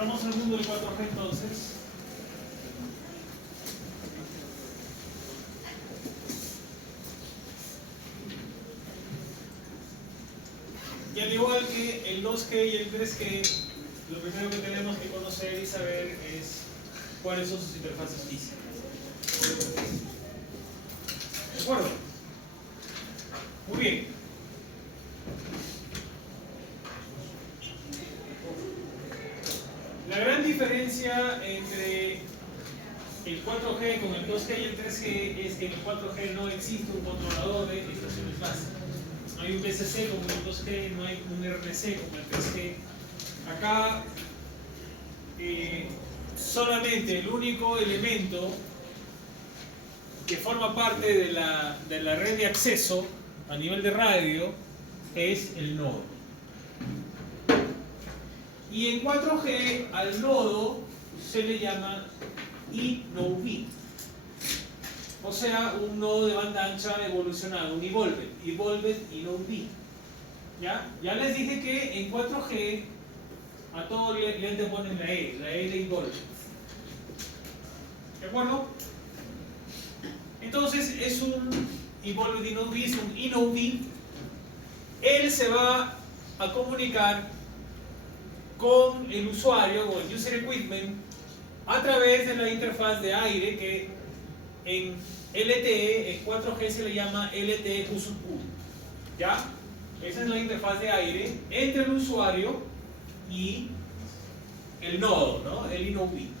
Entramos al mundo del 4G entonces. Y al igual que el 2G y el 3G, lo primero que tenemos que conocer y saber es cuáles son sus interfaces físicas. ¿De acuerdo? Muy bien. La gran diferencia entre el 4G con el 2G y el 3G es que en el 4G no existe un controlador de estaciones básicas. No hay un BCC como en el 2G, no hay un RNC como el 3G. Acá solamente el único elemento que forma parte de la red de acceso a nivel de radio es el nodo. Y en 4G al nodo se le llama eNodeB, o sea, un nodo de banda ancha evolucionado, un evolved eNodeB. ¿Ya les dije que en 4G a todo le anteponen la E de evolved. ¿De acuerdo? Entonces es un evolved eNodeB, es un eNodeB. Él se va a comunicar con el usuario o el user equipment a través de la interfaz de aire que en LTE, en 4G se le llama LTE USUP. ¿Ya? Esa es la interfaz de aire entre el usuario y el nodo, ¿no? El eNodeB.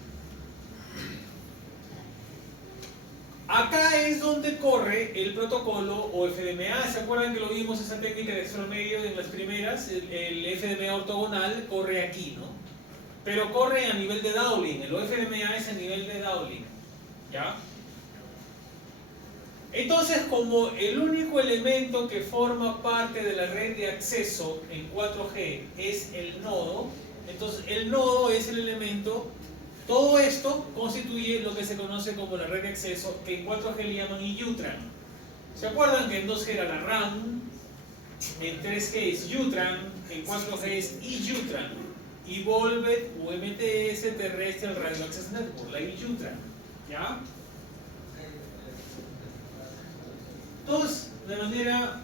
Acá es donde corre el protocolo o FDMA. ¿Se acuerdan que lo vimos esa técnica de acceso medio en las primeras? El FDMA ortogonal corre aquí, ¿no? Pero corre a nivel de downlink. El FDMA es a nivel de downlink. ¿Ya? Entonces, como el único elemento que forma parte de la red de acceso en 4G es el nodo, entonces el nodo es el elemento. Todo esto constituye lo que se conoce como la red de acceso, que en 4G le llaman eUtran. ¿Se acuerdan que en 2G era la RAM, en 3G es UTRAN, en 4G es eUtran? Evolved o MTS Terrestrial Radio Access Network, la eUtran. ¿Ya? Entonces, de manera,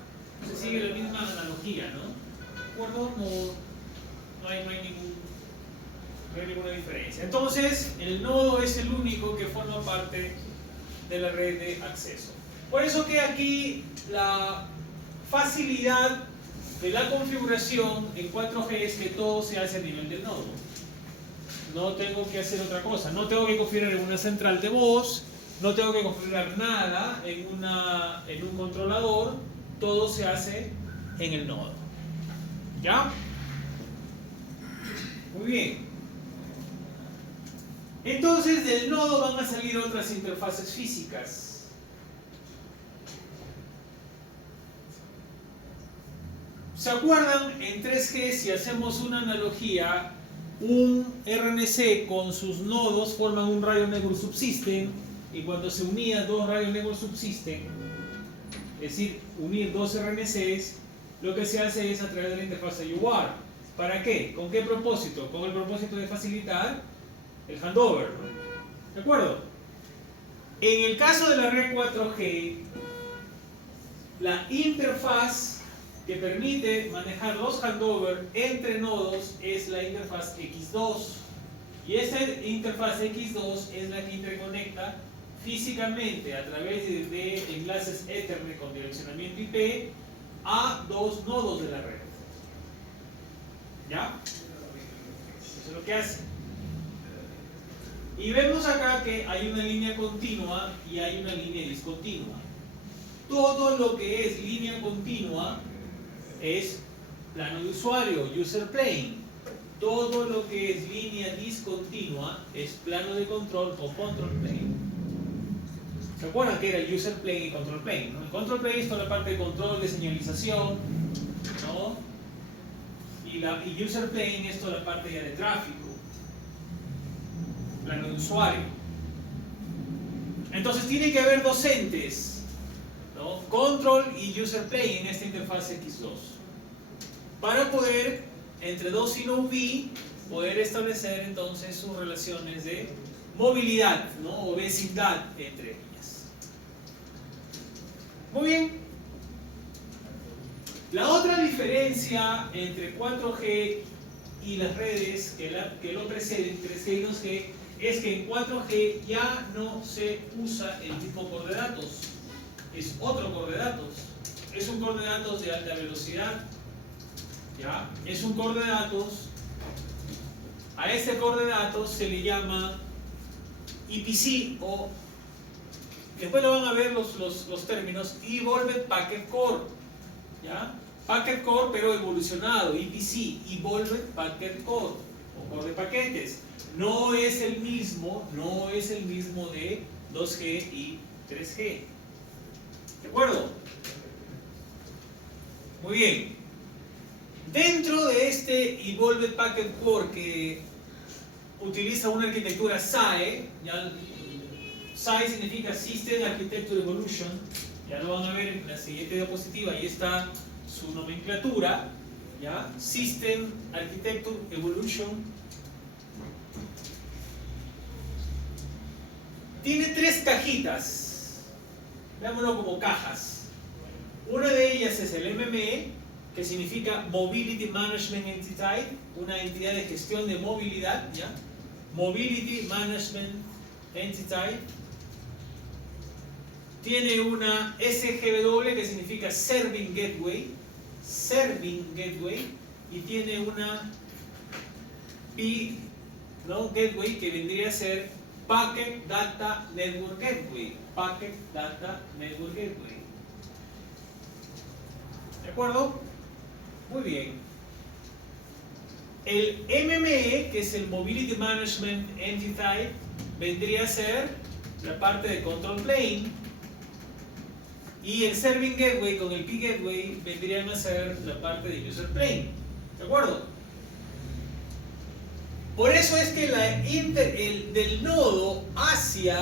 se sigue la misma analogía, ¿no? ¿De acuerdo? No hay ninguna diferencia. Entonces, el nodo es el único que forma parte de la red de acceso. Por eso que aquí la facilidad de la configuración en 4G es que todo se hace a nivel del nodo. No tengo que hacer otra cosa. No tengo que configurar una central de voz, no tengo que configurar nada en un controlador. Todo se hace en el nodo. ¿Ya? Muy bien. Entonces del nodo van a salir otras interfaces físicas. ¿Se acuerdan? En 3G, si hacemos una analogía, un RNC con sus nodos forman un Radio Network Subsystem, y cuando se unían dos Radio Network Subsystem, es decir, unir dos RNCs, lo que se hace es a través de la interfaz UART. ¿Para qué? ¿Con qué propósito? Con el propósito de facilitar el handover, ¿no? ¿De acuerdo? En el caso de la red 4G, la interfaz que permite manejar los handover entre nodos es la interfaz X2. Y esa interfaz X2 es la que interconecta físicamente a través de enlaces Ethernet con direccionamiento IP a dos nodos de la red. ¿Ya? Eso es lo que hace. Y vemos acá que hay una línea continua y hay una línea discontinua. Todo lo que es línea continua es plano de usuario, user plane. Todo lo que es línea discontinua es plano de control o control plane. ¿Se acuerdan que era el user plane y control plane, ¿no? El control plane es toda la parte de control de señalización, ¿no? Y user plane es toda la parte ya de tráfico, plano de usuario. Entonces tiene que haber docentes, ¿no? Control y user plane en esta interfaz X2 para poder entre dos eNodeB poder establecer entonces sus relaciones de movilidad, ¿no? O vecindad entre ellas. Muy bien. La otra diferencia entre 4G y las redes que lo preceden, 3G y 2G, es que en 4G ya no se usa el mismo core de datos, es otro core de datos, es un core de datos de alta velocidad, ¿ya? Es un core de datos, a este core de datos se le llama EPC o, después lo van a ver los términos, Evolved Packet Core, ¿ya? Packet Core pero evolucionado, EPC, Evolved Packet Core o core de paquetes. No es el mismo de 2G y 3G. ¿De acuerdo? Muy bien. Dentro de este Evolved Packet Core que utiliza una arquitectura SAE, ya, SAE significa System Architecture Evolution, ya lo van a ver en la siguiente diapositiva, ahí está su nomenclatura, ¿ya? System Architecture Evolution. Tiene 3 cajitas, veámoslo como cajas. Una de ellas es el MME, que significa Mobility Management Entity Type, una entidad de gestión de movilidad, ¿ya? Mobility Management Entity Type. Tiene una SGW, que significa Serving Gateway, y tiene una P, ¿no? Gateway, que vendría a ser Packet Data Network Gateway. Packet Data Network Gateway. ¿De acuerdo? Muy bien. El MME, que es el Mobility Management Entity Type, vendría a ser la parte de Control Plane. Y el Serving Gateway con el P-Gateway vendrían a ser la parte de User Plane. ¿De acuerdo? Por eso es que del nodo hacia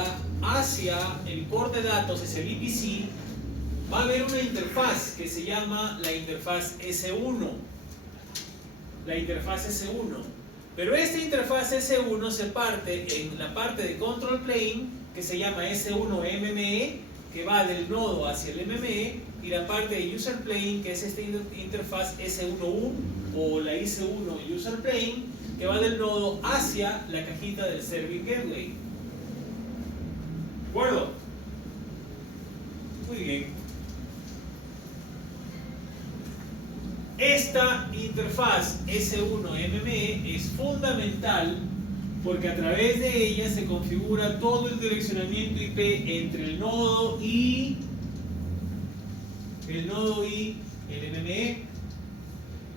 el core de datos, es el EPC, va a haber una interfaz que se llama la interfaz S1. La interfaz S1. Pero esta interfaz S1 se parte en la parte de Control Plane, que se llama S1 MME, que va del nodo hacia el MME, y la parte de User Plane, que es esta interfaz S1U o la IC1 User Plane, que va del nodo hacia la cajita del Serving Gateway. ¿De acuerdo? Muy bien. Esta interfaz S1-MME es fundamental porque a través de ella se configura todo el direccionamiento IP entre el nodo y el MME.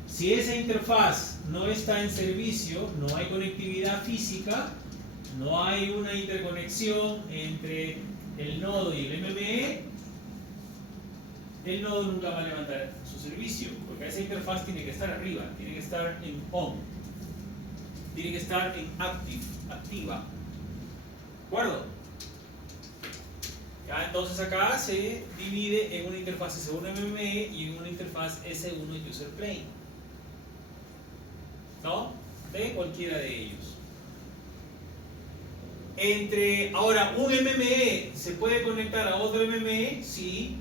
Si esa interfaz no está en servicio, no hay conectividad física, no hay una interconexión entre el nodo y el MME, el nodo nunca va a levantar su servicio, porque esa interfaz tiene que estar arriba, tiene que estar en on, tiene que estar en activa. ¿De acuerdo? Ya, entonces acá se divide en una interfaz S1 MME y en una interfaz S1 User Plane, ¿no? De cualquiera de ellos. Ahora, un MME se puede conectar a otro MME si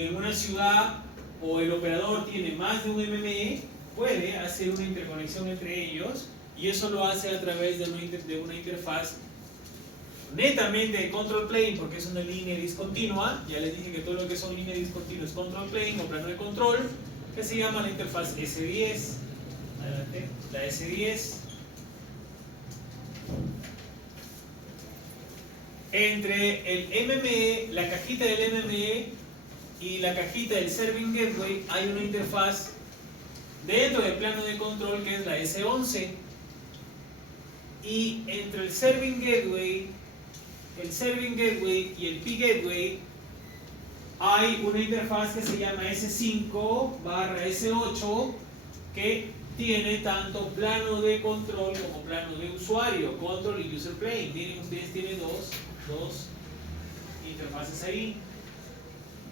en una ciudad o el operador tiene más de un MME, puede hacer una interconexión entre ellos, y eso lo hace a través de una interfaz netamente de Control Plane, porque es una línea discontinua. Ya les dije que todo lo que son líneas discontinuas es Control Plane o plano de control, que se llama la interfaz S10. Adelante, la S10. Entre el MME, la cajita del MME y la cajita del Serving Gateway hay una interfaz dentro del plano de control que es la S11, y entre el Serving Gateway y el P-Gateway hay una interfaz que se llama S5/S8 que tiene tanto plano de control como plano de usuario, control y user plane. Ustedes tienen dos interfaces ahí.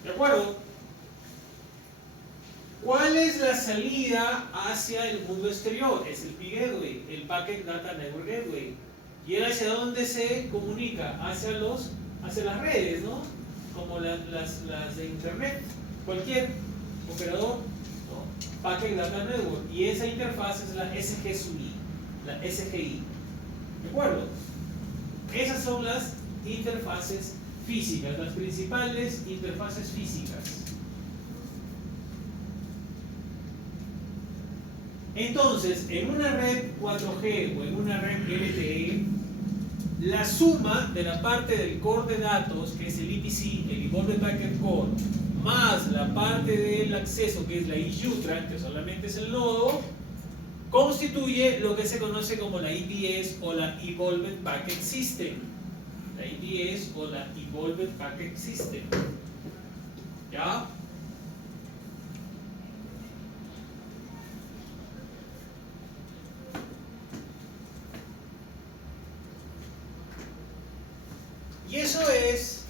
¿De acuerdo? ¿Cuál es la salida hacia el mundo exterior? Es el PI Gateway, el Packet Data Network Gateway. ¿Y él hacia dónde se comunica? Hacia las redes, ¿no? Como las de Internet. Cualquier operador, ¿no? Packet Data Network. Y esa interfaz es la SG-SUI, la SGI. ¿De acuerdo? Esas son las interfaces físicas, las principales interfaces físicas. Entonces, en una red 4G o en una red LTE, la suma de la parte del core de datos, que es el EPC, el Evolved Packet Core, más la parte del acceso, que es la IUTRAN, que solamente es el nodo, constituye lo que se conoce como la EBS o la Evolved Packet System. La EBS o la Evolved Packet System. ¿Ya? Y eso es,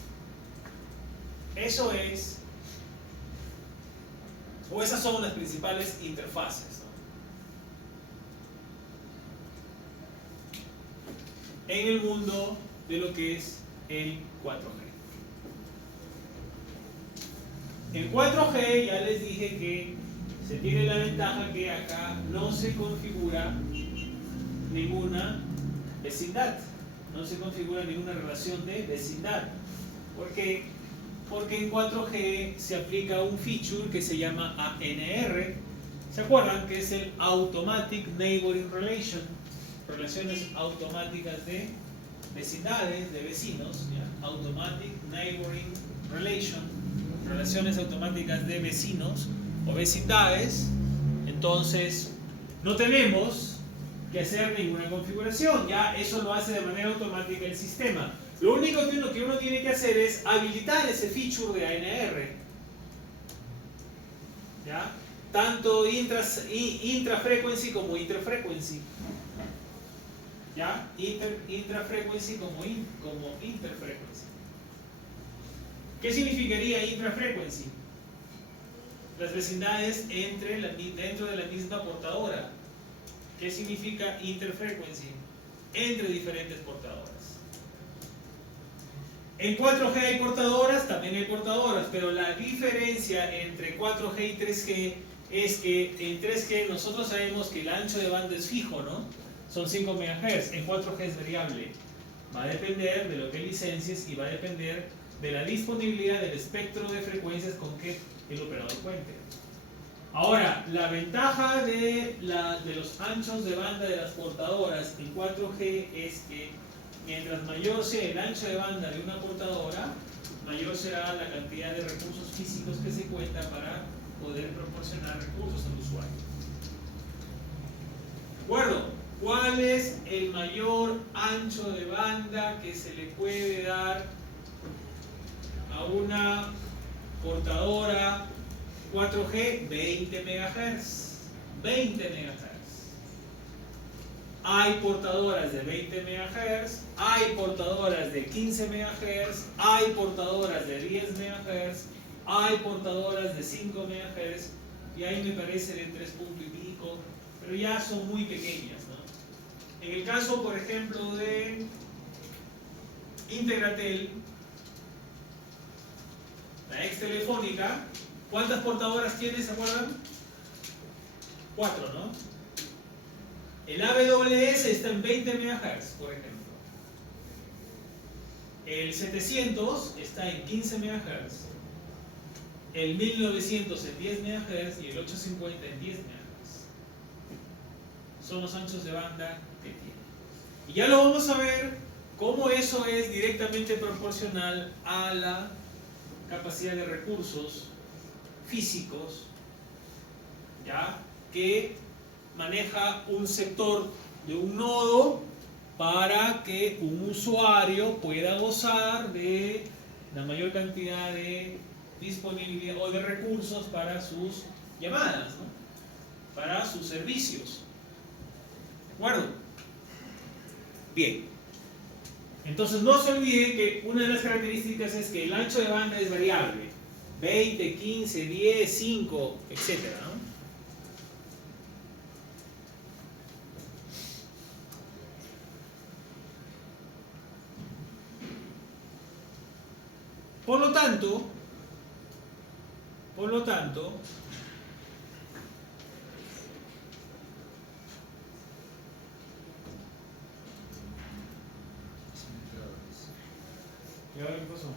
o esas son las principales interfaces, ¿no? En el mundo de lo que es el 4G. En 4G ya les dije que se tiene la ventaja que acá no se configura ninguna vecindad. No se configura ninguna relación de vecindad. ¿Por qué? Porque en 4G se aplica un feature que se llama ANR. ¿Se acuerdan? Que es el Automatic Neighboring Relation. Relaciones automáticas de vecindades, de vecinos. ¿Ya? Automatic Neighboring Relation. Relaciones automáticas de vecinos o vecindades. Entonces, no tenemos que hacer ninguna configuración, ya eso lo hace de manera automática el sistema. Lo único que uno tiene que hacer es habilitar ese feature de ANR, ¿ya? Tanto intrafrequency como interfrequency, ¿ya? Intrafrequency como interfrequency. ¿Qué significaría intrafrequency? Las vecindades dentro de la misma portadora. ¿Qué significa interfrequency? Entre diferentes portadoras. En 4G hay portadoras, también hay portadoras, pero la diferencia entre 4G y 3G es que en 3G nosotros sabemos que el ancho de banda es fijo, ¿no? Son 5 MHz, en 4G es variable. Va a depender de lo que licencies y va a depender de la disponibilidad del espectro de frecuencias con que el operador cuente. Ahora, la ventaja de los anchos de banda de las portadoras en 4G es que mientras mayor sea el ancho de banda de una portadora, mayor será la cantidad de recursos físicos que se cuenta para poder proporcionar recursos al usuario. ¿De acuerdo? ¿Cuál es el mayor ancho de banda que se le puede dar a una portadora 4G? 20 MHz. 20 MHz. Hay portadoras de 20 MHz, hay portadoras de 15 MHz, hay portadoras de 10 MHz, hay portadoras de 5 MHz y ahí me parece de 3 puntos y pico, pero ya son muy pequeñas, ¿no? En el caso, por ejemplo, de Integratel, la ex Telefónica, ¿cuántas portadoras tiene, se acuerdan? 4, ¿no? El AWS está en 20 MHz, por ejemplo. El 700 está en 15 MHz. El 1900 en 10 MHz y el 850 en 10 MHz. Son los anchos de banda que tiene. Y ya lo vamos a ver cómo eso es directamente proporcional a la capacidad de recursos físicos, ¿ya? Que maneja un sector de un nodo para que un usuario pueda gozar de la mayor cantidad de disponibilidad o de recursos para sus llamadas, ¿no? Para sus servicios. ¿De acuerdo? Bien. Entonces no se olviden que una de las características es que el ancho de banda es variable. 20, 15, 10, 5, etcétera, ¿no? Por lo tanto, ¿y ahora qué pasó?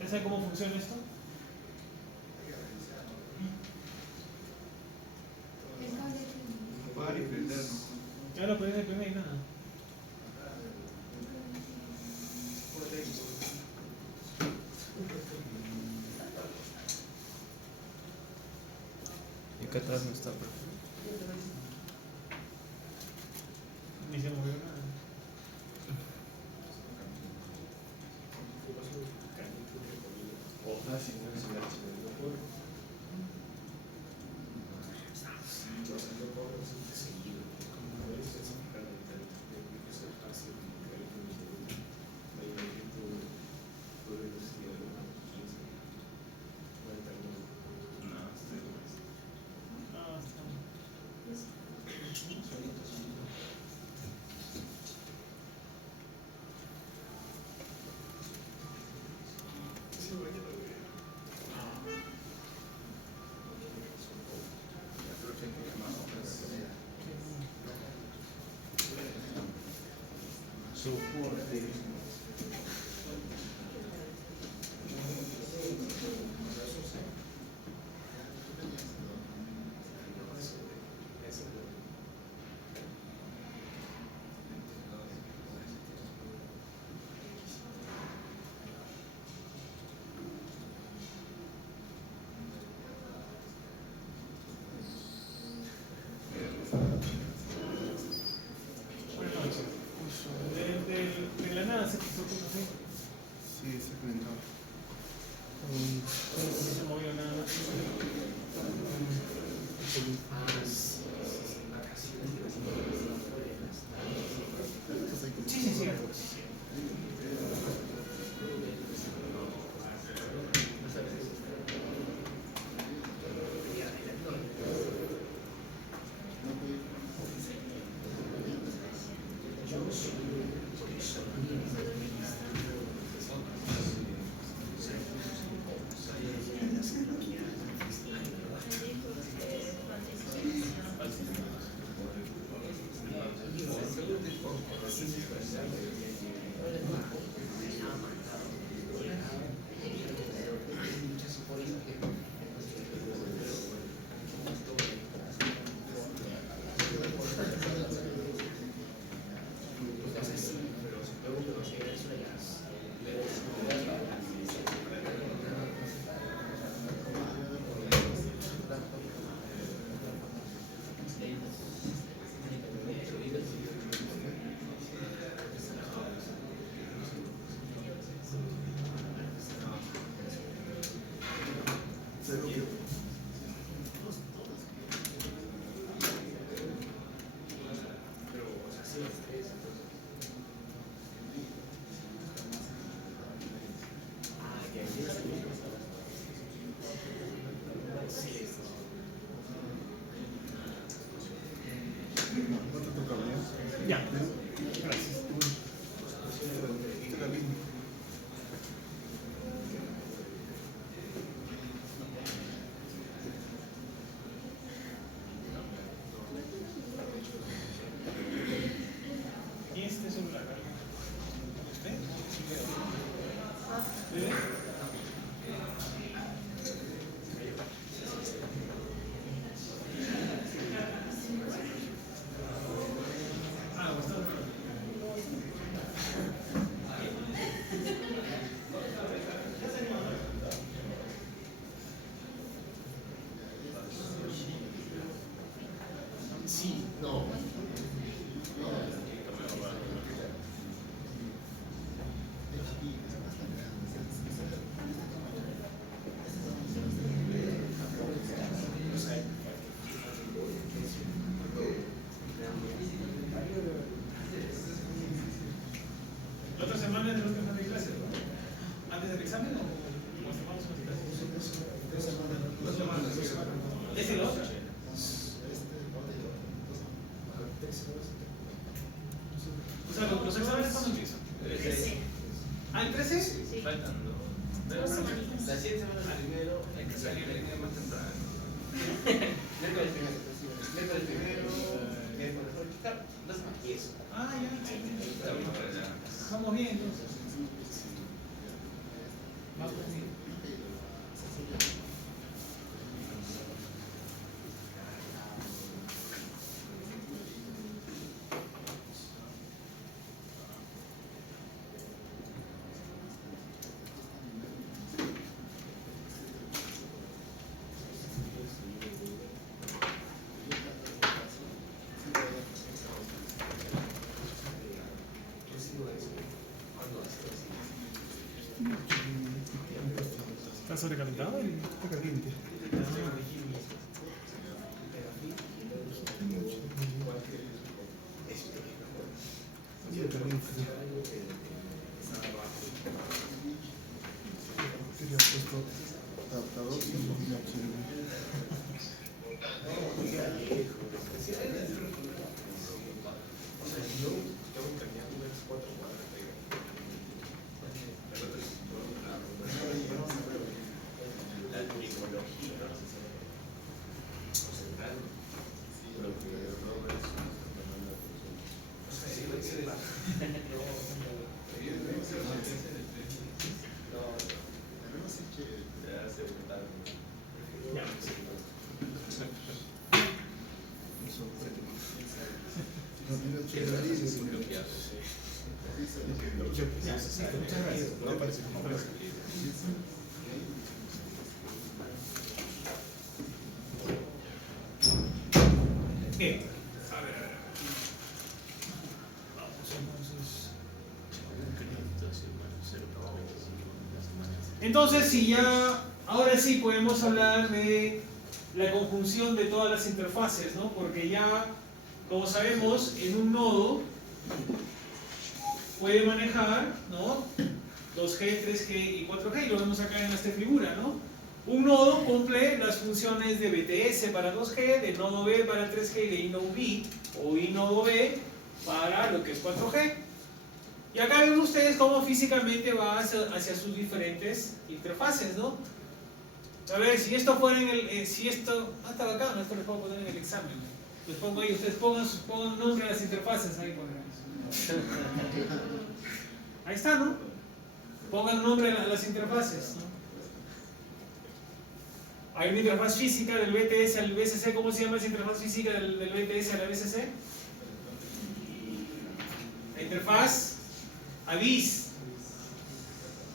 ¿Ya saben cómo funciona esto? Ya lo puedes prender y nada. Y acá atrás no está. Ni se movió nada. Ah, sí, no es el soporte. De la nada se puso así. Sí, se calentó. No se movió nada. Sí, sí, sí. ¿La otra semana es de la otra semana de clase? ¿Antes del examen o tomamos una clase? 2 semanas. ¿Es el otro? O sea, los exámenes cuándo empiezan? ¿Ah, el 13? Sí. Faltan Dos semanitas. las 7 semanas primero hay que salir de más temprano. Miércoles primero, miércoles 8, claro, 2 semanas. Y eso. Ah, ya. Vamos bien entonces. Vamos bien. ¿Está sobrecalentado? Está caliente. Está caliente. Quería puesto adaptador y no quiero. No parece. Bien. A ver. Vamos entonces. Entonces, si ya, ahora sí podemos hablar de la conjunción de todas las interfaces, ¿no? Porque ya, como sabemos, en un nodo puede manejar, ¿no? 2G, 3G y 4G, y lo vemos acá en esta figura, ¿no? Un nodo cumple las funciones de BTS para 2G, de nodo B para 3G y de inodo B o inodo B para lo que es 4G. Y acá ven ustedes cómo físicamente va hacia sus diferentes interfaces, ¿no? A ver, si esto fuera en el... si esto... Ah, está bacano, esto lo puedo poner en el examen. Les pongo ahí, ustedes pongan nombre a las interfaces ahí, por ejemplo. Ahí está, ¿no? Pongan nombre a las interfaces, ¿no? Hay una interfaz física del BTS al BSC. ¿Cómo se llama esa interfaz física del BTS a la BSC? La interfaz ABIS.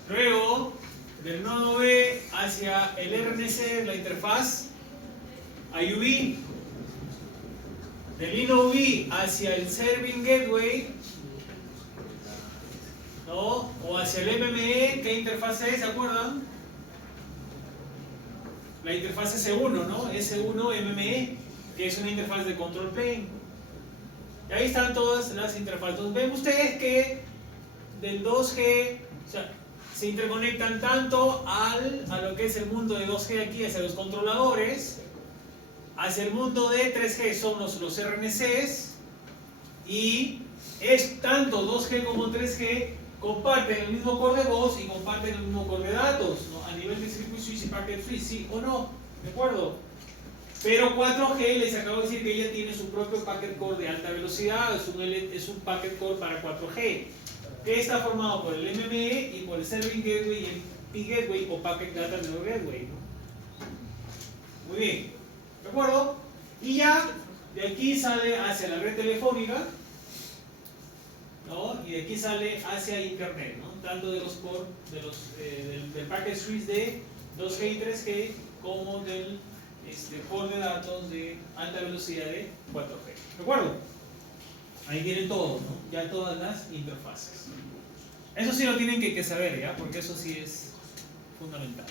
Luego, del nodo B hacia el RNC, la interfaz IUB. Del inodo B hacia el Serving Gateway, ¿no? O hacia el MME, ¿qué interfaz es? ¿Se acuerdan? La interfaz S1, ¿no? S1 MME, que es una interfaz de control plane. Y ahí están todas las interfaces. Entonces, ven ustedes que del 2G, o sea, se interconectan tanto a lo que es el mundo de 2G aquí, hacia los controladores, hacia el mundo de 3G son los RNCs, y es tanto 2G como 3G comparten el mismo core de voz y comparten el mismo core de datos, ¿no? A nivel de circuit switch y packet switch, sí o no, ¿de acuerdo? Pero 4G, les acabo de decir que ella tiene su propio packet core de alta velocidad, es un packet core para 4G, que está formado por el MME y por el Serving Gateway y el P-Gateway o Packet Data Network Gateway, ¿no? Muy bien, ¿de acuerdo? Y ya de aquí sale hacia la red telefónica, ¿no? Y de aquí sale hacia internet, ¿no? Tanto de los del packet switch de 2G y 3G como del core de datos de alta velocidad de 4G. ¿De acuerdo? Ahí tienen todo, ¿no? Ya todas las interfaces. Eso sí lo tienen que saber, ¿ya? Porque eso sí es fundamental.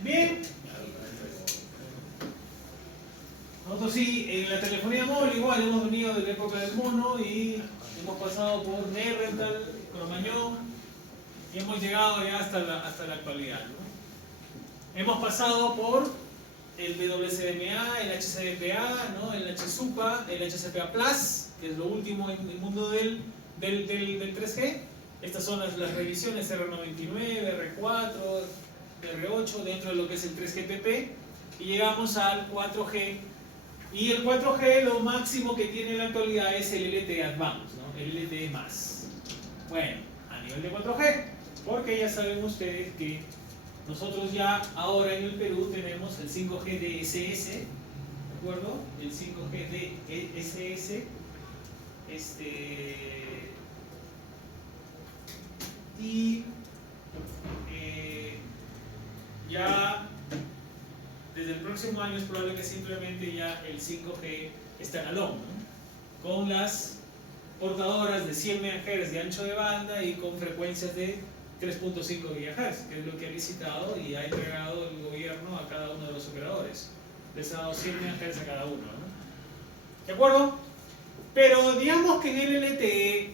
Bien. Nosotros sí, en la telefonía móvil igual hemos venido de la época del mono y hemos pasado por Nerental, Cromañón y hemos llegado ya hasta la actualidad, ¿no? Hemos pasado por el WCDMA, el HCDPA, ¿no? El HSUPA, el HCPA Plus, que es lo último en el mundo del 3G. Estas son las revisiones R99, R4, R8 dentro de lo que es el 3GPP y llegamos al 4G y el 4G lo máximo que tiene en la actualidad es el LTE Advanced, ¿no? El LTE+. Bueno, a nivel de 4G, porque ya saben ustedes que nosotros ya ahora en el Perú tenemos el 5G de SS, ¿de acuerdo? El 5G de SS y ya desde el próximo año es probable que simplemente ya el 5G standalone, ¿no? Con las portadoras de 100 MHz de ancho de banda y con frecuencias de 3.5 GHz, que es lo que ha licitado y ha entregado el gobierno a cada uno de los operadores. Les ha dado 100 MHz a cada uno, ¿no? ¿De acuerdo? Pero digamos que en el LTE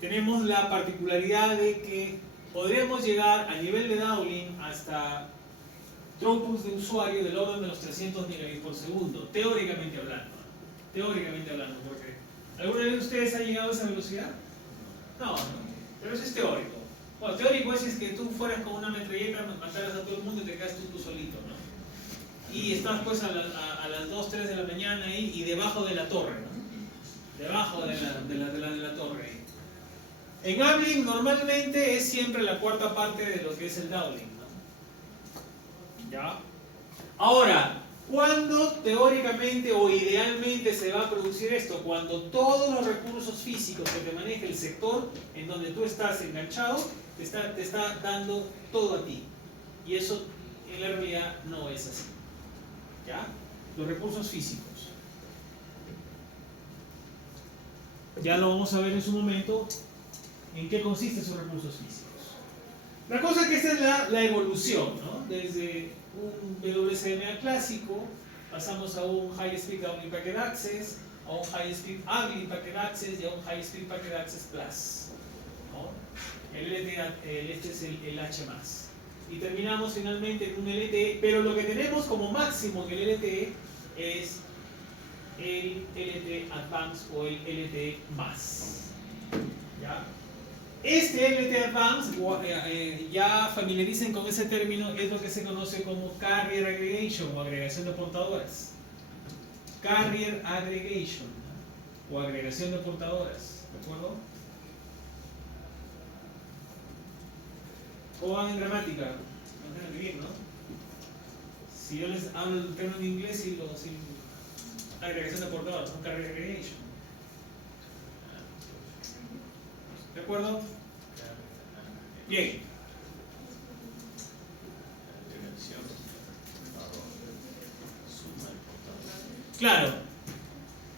tenemos la particularidad de que podríamos llegar a nivel de downlink hasta throughputs de usuario del orden de los 300 megabits por segundo, teóricamente hablando. Teóricamente hablando, porque ¿alguna vez de ustedes ha llegado a esa velocidad? No, no, pero eso es teórico. Bueno, teórico es que tú fueras con una metralleta, mataras a todo el mundo y te quedas tú solito, ¿no? Y estás pues a las 2, 3 de la mañana ahí y debajo de la torre, ¿no? Debajo de la torre. En uplink normalmente es siempre la cuarta parte de lo que es el downlink, ¿no? ¿Ya? Ahora, ¿cuándo teóricamente o idealmente se va a producir esto? Cuando todos los recursos físicos que te maneja el sector en donde tú estás enganchado te está dando todo a ti. Y eso en la realidad no es así. ¿Ya? Los recursos físicos. Ya lo vamos a ver en su momento en qué consisten esos recursos físicos. La cosa es que esta es la evolución, ¿no? Desde un WCMA clásico pasamos a un High Speed Downlink Packet Access, a un High Speed Uplink Packet Access y a un High Speed Packet Access Plus, ¿no? Este es el H+. Y terminamos finalmente en un LTE, pero lo que tenemos como máximo en el LTE es el LTE Advanced o el LTE+. ¿Ya? Este LTE Advanced, ya familiaricen con ese término, es lo que se conoce como Carrier Aggregation o agregación de portadoras. Carrier Aggregation, ¿no? O agregación de portadoras, ¿de acuerdo? ¿Cómo van en gramática? No tienen que bien, ¿no? Si yo les hablo el término en inglés sin agregación de portadoras, son Carrier Aggregation. ¿De acuerdo? Bien. Claro.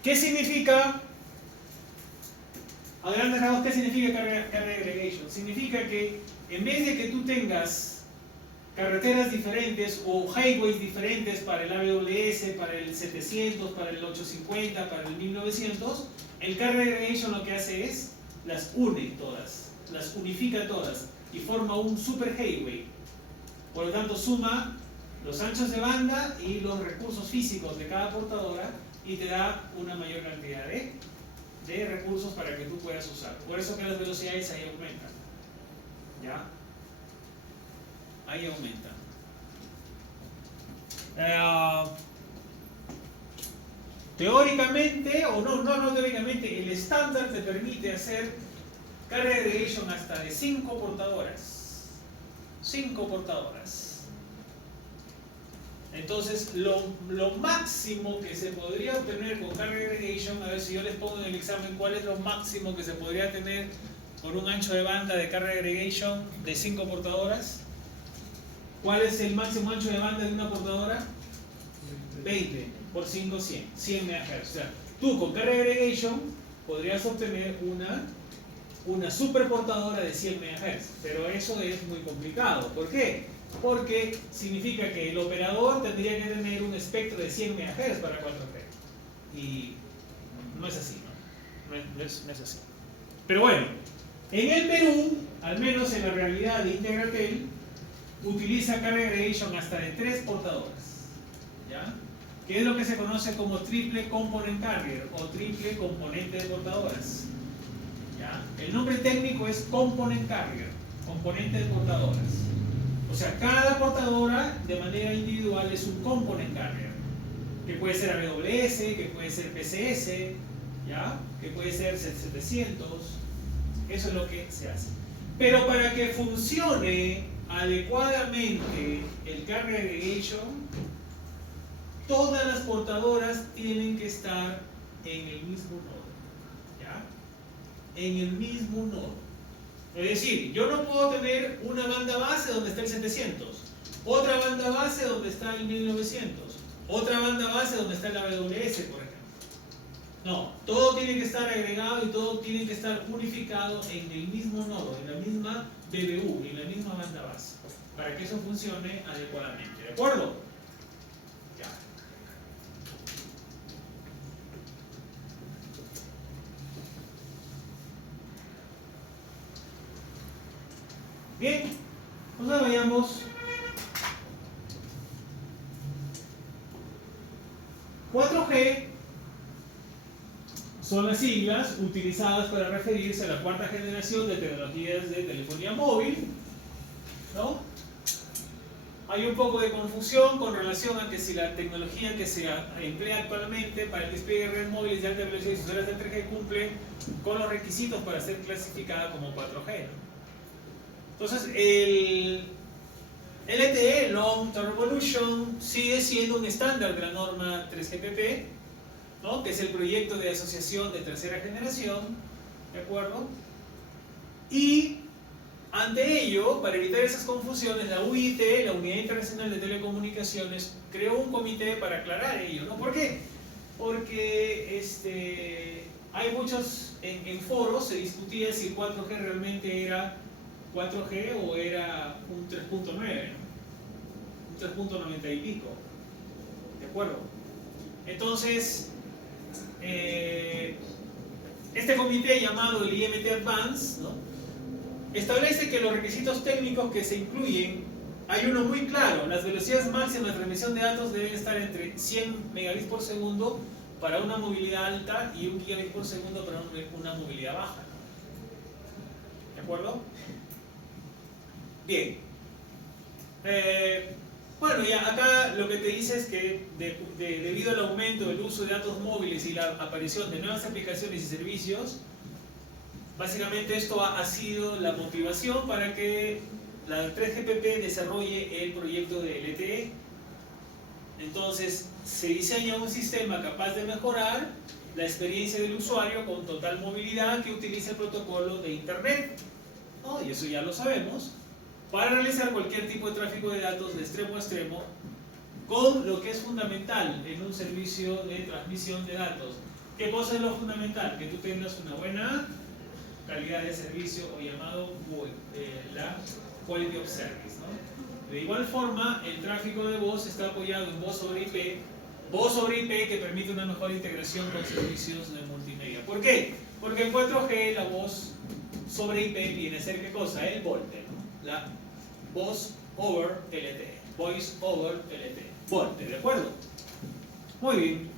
¿Qué significa? A grandes rasgos, ¿qué significa carrier aggregation? Significa que en vez de que tú tengas carreteras diferentes o highways diferentes para el AWS, para el 700, para el 850, para el 1900, el carrier aggregation lo que hace es las une todas, las unifica todas y forma un super highway. Por lo tanto, suma los anchos de banda y los recursos físicos de cada portadora y te da una mayor cantidad de recursos para que tú puedas usar. Por eso que las velocidades ahí aumentan. ¿Ya? Ahí aumentan. Teóricamente, o no teóricamente, el estándar te permite hacer carga aggregation hasta de 5 portadoras. 5 portadoras. Entonces, lo máximo que se podría obtener con carga aggregation, a ver si yo les pongo en el examen cuál es lo máximo que se podría tener por un ancho de banda de carga aggregation de 5 portadoras. ¿Cuál es el máximo ancho de banda de una portadora? 20 por 5, 100 MHz. O sea, tú con carga aggregation podrías obtener una superportadora de 100 MHz, pero eso es muy complicado. ¿Por qué? Porque significa que el operador tendría que tener un espectro de 100 MHz para 4G. Y no es así, ¿no? No es así. Pero bueno, en el Perú, al menos en la realidad de Integratel, utiliza carga aggregation hasta de 3 portadoras. ¿Ya? Que es lo que se conoce como triple component carrier o triple componente de portadoras. ¿Ya? El nombre técnico es component carrier, componente de portadoras. O sea, cada portadora de manera individual es un component carrier, que puede ser AWS, que puede ser PCS, ¿ya? Que puede ser 700. Eso es lo que se hace. Pero para que funcione adecuadamente el carrier aggregation, todas las portadoras tienen que estar en el mismo nodo. ¿Ya? En el mismo nodo. Es decir, yo no puedo tener una banda base donde está el 700, otra banda base donde está el 1900, otra banda base donde está el AWS, por ejemplo. No, todo tiene que estar agregado y todo tiene que estar unificado en el mismo nodo, en la misma BBU, en la misma banda base, para que eso funcione adecuadamente. ¿De acuerdo? Ya. Bien, entonces veamos 4G son las siglas utilizadas para referirse a la cuarta generación de tecnologías de telefonía móvil, ¿no? Hay un poco de confusión con relación a que si la tecnología que se emplea actualmente para el despliegue de redes móviles de alta velocidad y sus áreas de 3G cumple con los requisitos para ser clasificada como 4G, ¿no? Entonces, el LTE, Long Term Evolution, sigue siendo un estándar de la norma 3GPP, ¿no? Que es el proyecto de asociación de tercera generación, ¿de acuerdo? Y ante ello, para evitar esas confusiones, la UIT, la Unidad Internacional de Telecomunicaciones, creó un comité para aclarar ello, ¿no? ¿Por qué? Porque hay muchos, en foros se discutía si 4G realmente era 4G o era un 3.9, ¿no? Un 3.90 y pico, ¿de acuerdo? Entonces, este comité llamado el IMT Advance, ¿no? Establece que los requisitos técnicos que se incluyen, hay uno muy claro: las velocidades máximas de transmisión de datos deben estar entre 100 megabits por segundo para una movilidad alta y 1 gigabit por segundo para una movilidad baja. ¿De acuerdo? Bien. Bueno, ya acá lo que te dice es que debido al aumento del uso de datos móviles y la aparición de nuevas aplicaciones y servicios, básicamente esto ha sido la motivación para que la 3GPP desarrolle el proyecto de LTE. Entonces, se diseña un sistema capaz de mejorar la experiencia del usuario con total movilidad que utiliza el protocolo de Internet, ¿no? Y eso ya lo sabemos, para realizar cualquier tipo de tráfico de datos de extremo a extremo, con lo que es fundamental en un servicio de transmisión de datos. ¿Qué cosa es lo fundamental? Que tú tengas una buena calidad de servicio, o llamado la Quality of Service, ¿no? De igual forma, el tráfico de voz está apoyado en voz sobre IP que permite una mejor integración con servicios de multimedia. ¿Por qué? Porque en 4G la voz sobre IP viene a ser ¿qué cosa? El VoLTE, ¿no? La voz over LTE. Voice over LTE. VoLTE, ¿de acuerdo? Muy bien.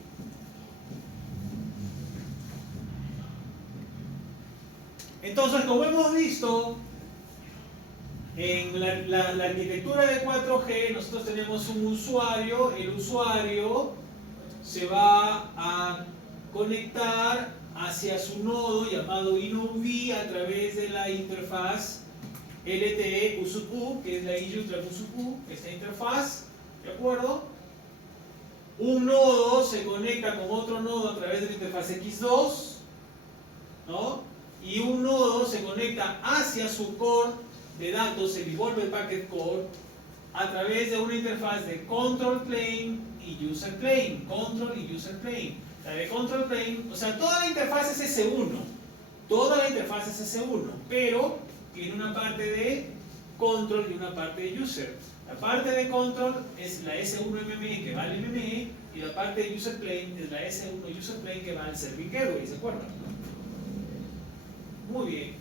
Entonces, como hemos visto, en la arquitectura de 4G nosotros tenemos un usuario. El usuario se va a conectar hacia su nodo llamado InnoV a través de la interfaz LTE U, que es la IUTRAN U, esta interfaz, ¿de acuerdo? Un nodo se conecta con otro nodo a través de la interfaz X2, ¿no? Y un nodo se conecta hacia su core de datos, el Evolve Packet Core, a través de una interfaz de Control Plane y User Plane. Control y User Plane. La de Control Plane, o sea, toda la interfaz es S1. Toda la interfaz es S1, pero tiene una parte de Control y una parte de User. La parte de Control es la S1 que va al MME, y la parte de User Plane es la S1 User Plane que va al Serving Gateway, ¿se acuerdan? Muy bien.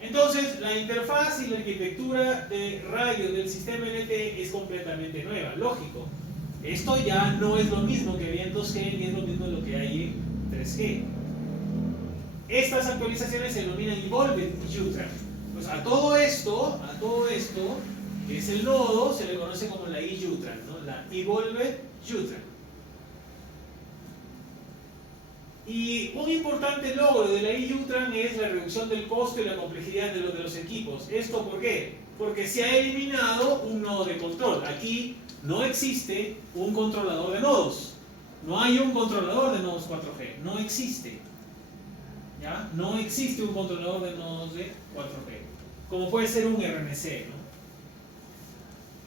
Entonces, la interfaz y la arquitectura de radio del sistema LTE es completamente nueva, lógico. Esto ya no es lo mismo que había en 2G, ni es lo mismo lo que hay en 3G. Estas actualizaciones se denominan Evolved UTRAN. Pues a todo esto, que es el nodo, se le conoce como la IUTRAN, ¿no? La Evolved UTRAN. Y un importante logro de la IUTRAN es la reducción del costo y la complejidad de los equipos. ¿Esto por qué? Porque se ha eliminado un nodo de control. Aquí no existe un controlador de nodos. No hay un controlador de nodos 4G. No existe. ¿Ya? No existe un controlador de nodos de 4G. Como puede ser un RNC, ¿no?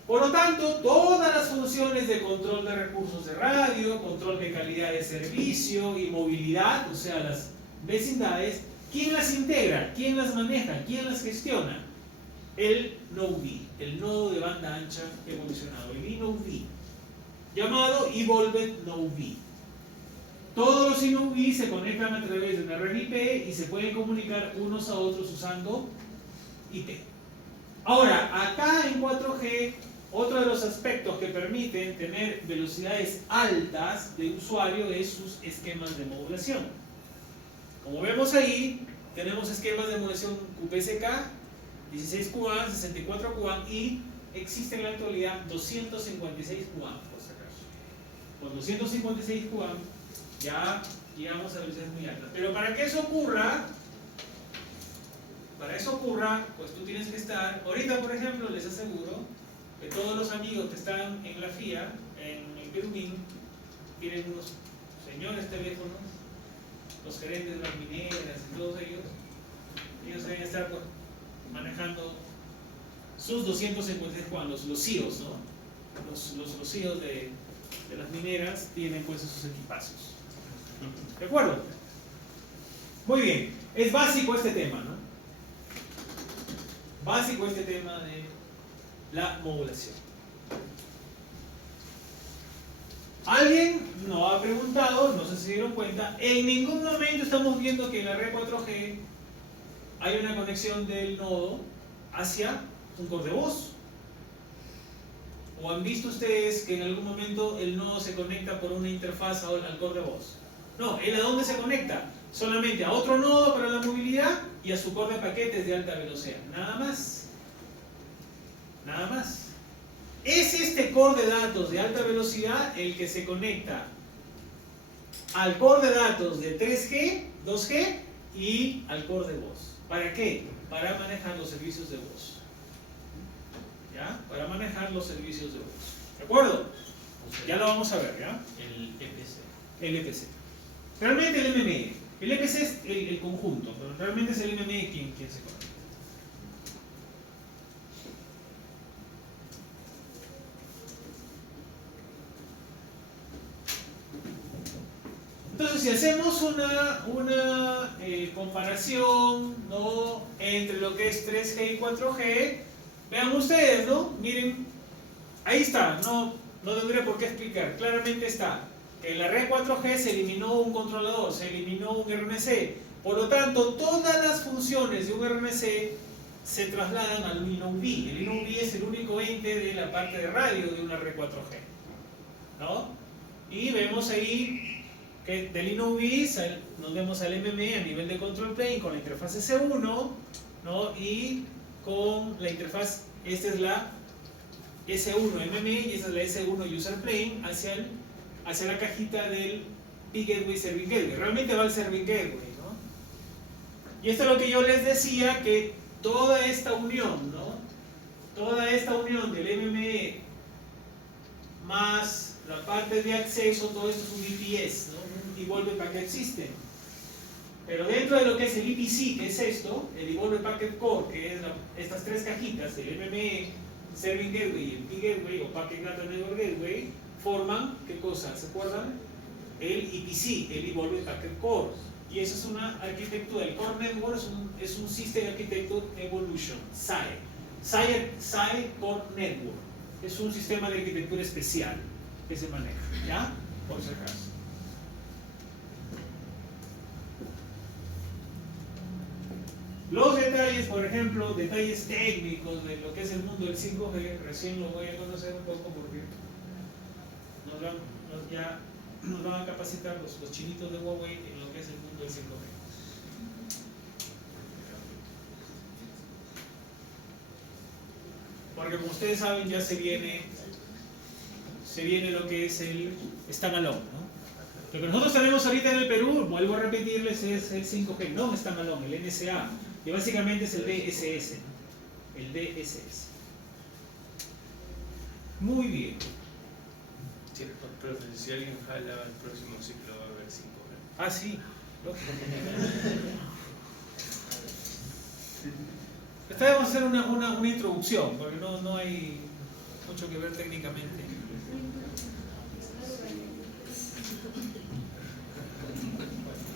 Por lo tanto, todas las funciones de control de recursos de radio, control de calidad de servicio y movilidad, o sea, las vecindades, ¿quién las integra? ¿Quién las maneja? ¿Quién las gestiona? El NoV, el nodo de banda ancha evolucionado, el InnoV, llamado Evolved NoV. Todos los InnoV se conectan a través de una red IP y se pueden comunicar unos a otros usando IP. Ahora, acá en 4G, otro de los aspectos que permiten tener velocidades altas de usuario es sus esquemas de modulación. Como vemos ahí, tenemos esquemas de modulación QPSK, 16 QAM, 64 QAM y existe en la actualidad 256 QAM, por si acaso. Con 256 QAM ya llegamos a velocidades muy altas. Pero para que eso ocurra, pues tú tienes que estar, ahorita por ejemplo les aseguro que todos los amigos que están en la FIA, en el Perumín, tienen unos señores teléfonos, los gerentes de las mineras y todos ellos deben estar pues, manejando sus 256 QAM, los CIOs, ¿no? Los CIOs de las mineras tienen pues esos equipazos. ¿De acuerdo? Muy bien, es básico este tema, ¿no? Básico este tema de la modulación. Alguien nos ha preguntado, no sé si se dieron cuenta, en ningún momento estamos viendo que en la red 4G hay una conexión del nodo hacia un core de voz. ¿O han visto ustedes que en algún momento el nodo se conecta por una interfaz al core de voz? No, ¿él a dónde se conecta? Solamente a otro nodo para la movilidad y a su core de paquetes de alta velocidad. Nada más. Nada más. Es este core de datos de alta velocidad el que se conecta al core de datos de 3G, 2G y al core de voz. ¿Para qué? Para manejar los servicios de voz. ¿Ya? Para manejar los servicios de voz. ¿De acuerdo? Ya lo vamos a ver, ¿ya? El EPC. El EPC. Realmente el MME. El EPC es el conjunto, pero realmente es el MME quien se conecta. Entonces, si hacemos una comparación, ¿no?, entre lo que es 3G y 4G, vean ustedes, ¿no? Miren, ahí está, no tendré por qué explicar, claramente está. En la red 4G se eliminó un controlador, se eliminó un RNC, por lo tanto, todas las funciones de un RNC se trasladan al InnoV. El InnoV es el único ente de la parte de radio de una red 4G, ¿no? Y vemos ahí que del InnoV nos vemos al MM a nivel de control plane con la interfaz S1, ¿no? Y con la interfaz, esta es la S1 MM y esta es la S1 User Plane hacia la cajita del P-Gateway Serving Gateway. Realmente va al Serving Gateway, ¿no? Y esto es lo que yo les decía, que toda esta unión, ¿no? Toda esta unión del MME más la parte de acceso, todo esto es un EPS, ¿no? Un Evolved Packet System. Pero dentro de lo que es el EPC, que es esto, el Evolved Packet Core, que es estas tres cajitas, el MME, Serving Gateway y el P-Gateway o Packet Data Network Gateway, forman, ¿qué cosa? ¿Se acuerdan? El EPC, el Evolved Packet Core. Y eso es una arquitectura, el Core Network es un System Architecture Evolution, SAE Core Network. Es un sistema de arquitectura especial que se maneja, ¿ya? Por si acaso. Los detalles, por ejemplo, detalles técnicos de lo que es el mundo del 5G, recién lo voy a conocer un poco porque nos van a capacitar los chinitos de Huawei en lo que es el mundo del 5G. Porque como ustedes saben, ya se viene lo que es el standalone, ¿no? Lo que nosotros tenemos ahorita en el Perú, vuelvo a repetirles, es el 5G, no el standalone, el NSA, que básicamente es el DSS, ¿no? El DSS. Muy bien. Sí, profe, si alguien jala el próximo ciclo va a haber 5G. Ah, sí. Esta vez vamos a hacer una introducción, porque no hay mucho que ver técnicamente.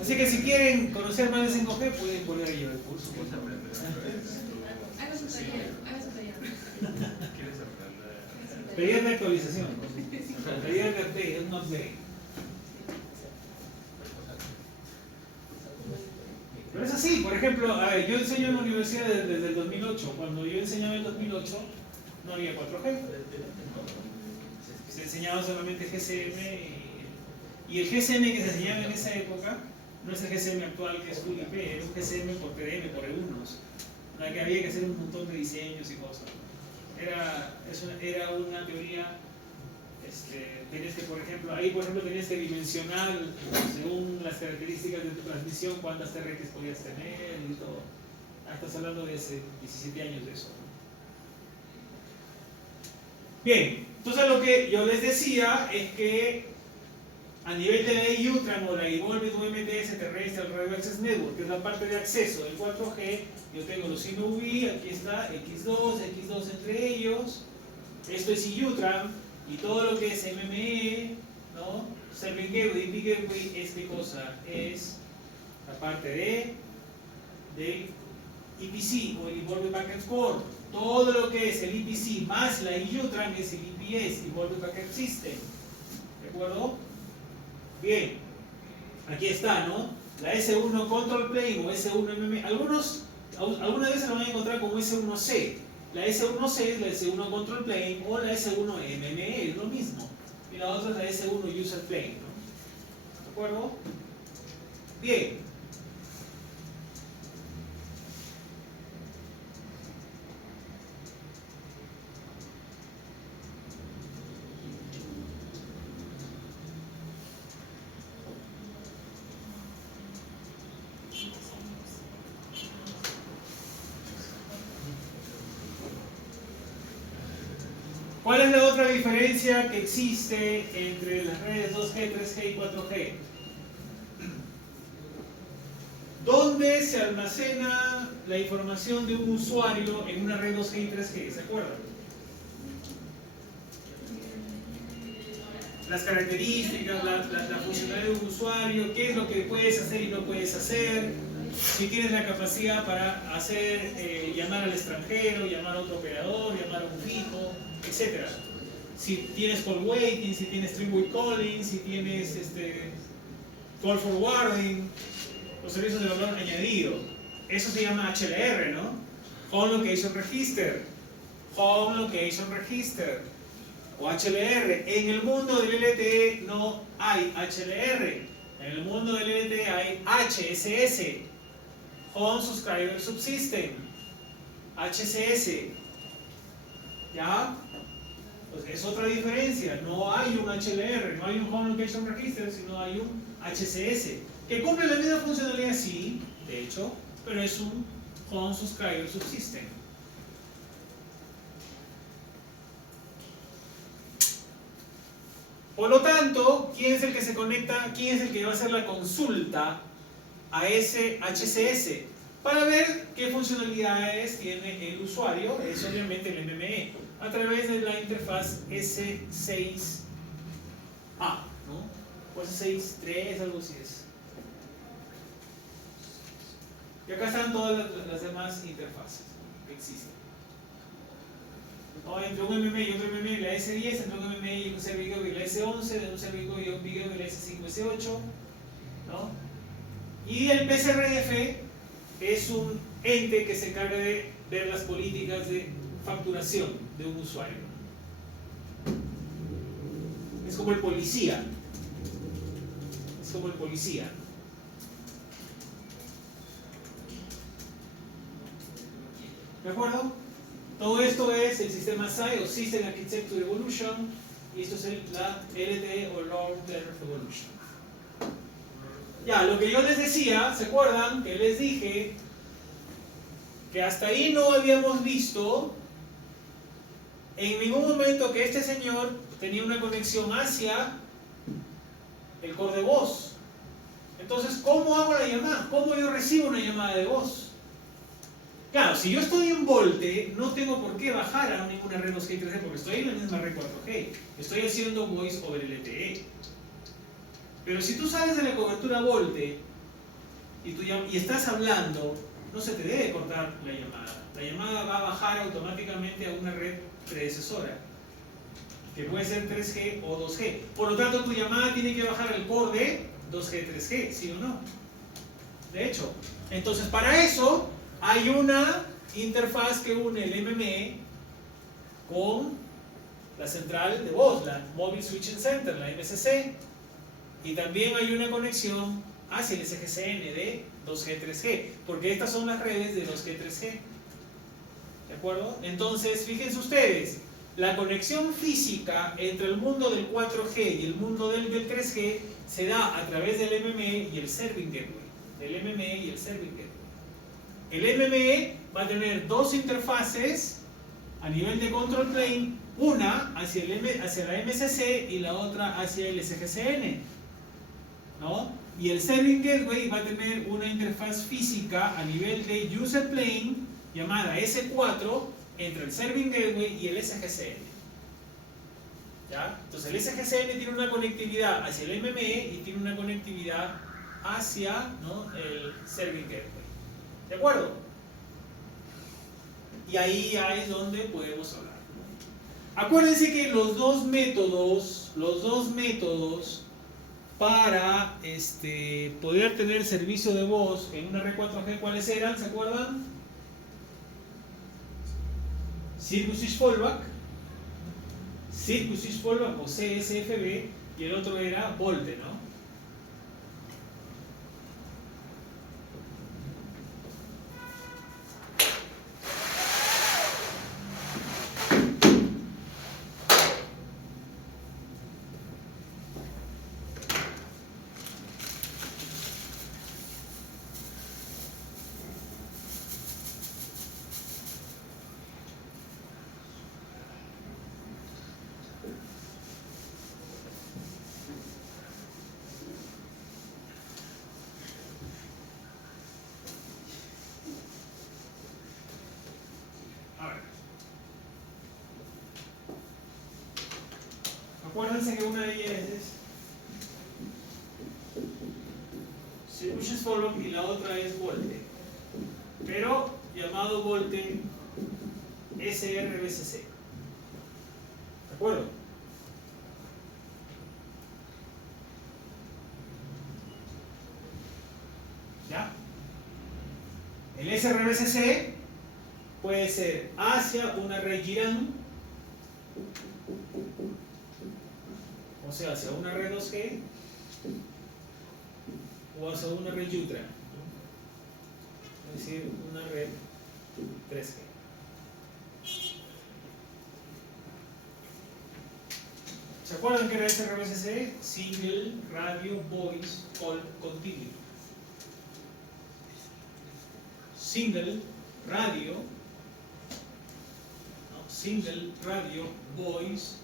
Así que si quieren conocer más de 5G, pueden volver a llevar el curso. Haga su tarea, haga su tarea. ¿Quieres aprender? Pedir de actualización. Pedir de update, es un update. Pero es así, por ejemplo, a ver, yo enseño en la universidad desde el 2008. Cuando yo enseñaba en el 2008, no había 4G. Se enseñaba solamente GSM y el GSM que se enseñaba en esa época no es el GSM actual que es Full IP, era un GSM por TDM, por E1s. Que había que hacer un montón de diseños y cosas. Era una teoría, tenías que, por ejemplo, tenías que dimensionar según las características de tu transmisión cuántas TRX podías tener y todo. Estás hablando de hace 17 años de eso. Bien, entonces lo que yo les decía es que a nivel de la EUTRAN o la Evolved UMTS Terrestrial Radio Access Network, que es la parte de acceso del 4G, yo tengo los InnoV, aquí está X2 entre ellos, esto es EUTRAN, y todo lo que es MME, ¿no? Serving Gateway y Big Gateway, ¿qué cosa? Es la parte del EPC o el Evolved Packet Core. Todo lo que es el EPC más la EUTRAN es el EPS, Evolved Packet System. ¿De acuerdo? Bien, aquí está, ¿no? La S1 Control Plane o S1 MM. Algunas veces lo van a encontrar como S1C. La S1C es la S1 Control Plane o la S1 MME, es lo mismo. Y la otra es la S1 User Plane, ¿no? ¿De acuerdo? Bien. ¿Cuál es la otra diferencia que existe entre las redes 2G, 3G y 4G? ¿Dónde se almacena la información de un usuario en una red 2G y 3G? ¿Se acuerdan? Las características, la funcionalidad de un usuario, qué es lo que puedes hacer y no puedes hacer, si tienes la capacidad para hacer, llamar al extranjero, llamar a otro operador, llamar a un fijo, etc. Si tienes call waiting, si tienes three-way calling, si tienes call forwarding, los servicios de valor añadido. Eso se llama HLR, ¿no? Home Location Register, Home Location Register o HLR. En el mundo del LTE no hay HLR. En el mundo del LTE hay HSS, Home Subscriber Subsystem, HSS. ¿Ya? Pues es otra diferencia. No hay un HLR, no hay un Home Location Register, sino hay un HSS. Que cumple la misma funcionalidad, sí, de hecho, pero es un Home Subscriber Subsystem. Por lo tanto, ¿quién es el que se conecta? ¿Quién es el que va a hacer la consulta a ese HCS? Para ver qué funcionalidades tiene el usuario, es obviamente el MME, a través de la interfaz S6A, ¿no? O S6.3, algo así es. Y acá están todas las demás interfaces que existen. ¿No? Entre un MME y otro MME, la S10, entre un MME y un servidor y la S11, de un servidor y un video y la S5 y S8, ¿no? Y el PCRF es un ente que se encarga de ver las políticas de facturación de un usuario. Es como el policía. Es como el policía. ¿De acuerdo? Todo esto es el sistema SAE o System Architecture Evolution, y esto es la LTE o Long Term Evolution. Ya, lo que yo les decía, ¿se acuerdan? Que les dije que hasta ahí no habíamos visto en ningún momento que este señor tenía una conexión hacia el core de voz. Entonces, ¿cómo hago la llamada? ¿Cómo yo recibo una llamada de voz? Claro, si yo estoy en Volte, no tengo por qué bajar a ninguna red 2G y 3G porque estoy en la misma red 4G. Estoy haciendo Voice over LTE. Pero si tú sales de la cobertura Volte y estás hablando, no se te debe cortar la llamada. La llamada va a bajar automáticamente a una red predecesora, que puede ser 3G o 2G. Por lo tanto, tu llamada tiene que bajar al core de 2G, 3G, ¿sí o no? De hecho, entonces para eso hay una interfaz que une el MME con la central de voz, la Mobile Switching Center, la MSC, y también hay una conexión hacia el SGCN de 2G, 3G, porque estas son las redes de 2G, 3G. ¿De acuerdo? Entonces, fíjense ustedes, la conexión física entre el mundo del 4G y el mundo del 3G se da a través del MME y el Serving Gateway. El MME y el Serving Gateway. El MME va a tener dos interfaces a nivel de control plane, una hacia la MSC y la otra hacia el SGCN, ¿no? Y el Serving Gateway va a tener una interfaz física a nivel de user plane llamada S4 entre el Serving Gateway y el SGCN. ¿Ya? Entonces el SGCN tiene una conectividad hacia el MME y tiene una conectividad hacia, ¿no?, el Serving Gateway. ¿De acuerdo? Y ahí es donde podemos hablar. Acuérdense que los dos métodos para poder tener servicio de voz en una red 4G, ¿cuáles eran? ¿Se acuerdan? Circuit Switch Fallback o CSFB, y el otro era Volte, ¿no? Acuérdense que una de ellas es Circuit Switch Fallback y la otra es Volte, pero llamado Volte SRBCC. ¿De acuerdo? ¿Ya? El SRBCC puede ser hacia una red GIRAN, o sea, hacia una red 2G, o hacia una red Yutra, ¿no? Es decir, una red 3G. ¿Se acuerdan que era SRBCC? Single Radio Voice Call Continuous. Single Radio, ¿no? Single Radio Voice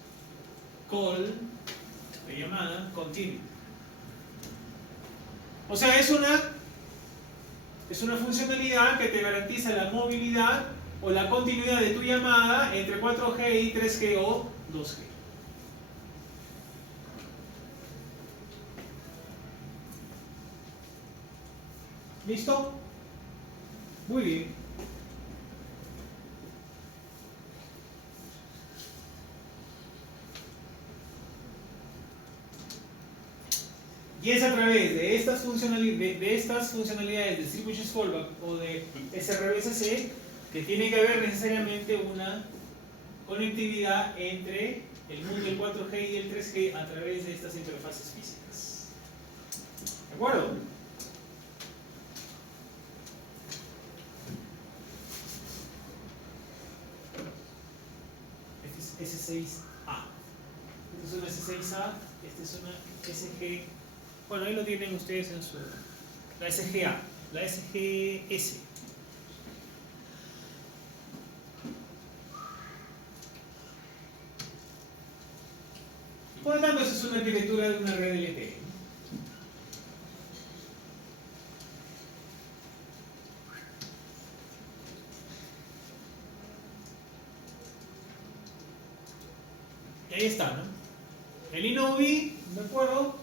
Call de llamada continua. O sea, es una funcionalidad que te garantiza la movilidad o la continuidad de tu llamada entre 4G y 3G o 2G. ¿Listo? Muy bien. Y es a través de estas funcionalidades de Switch Fallback o de SRBCC que tiene que haber necesariamente una conectividad entre el mundo del 4G y el 3G a través de estas interfaces físicas. ¿De acuerdo? Este es S6A. Este es una S6A, este es una SG. Bueno, ahí lo tienen ustedes en su... La SGA, la SGS. Por lo tanto, esa es una arquitectura de una red LTE. Y ahí está, ¿no? El INOVI, ¿de acuerdo?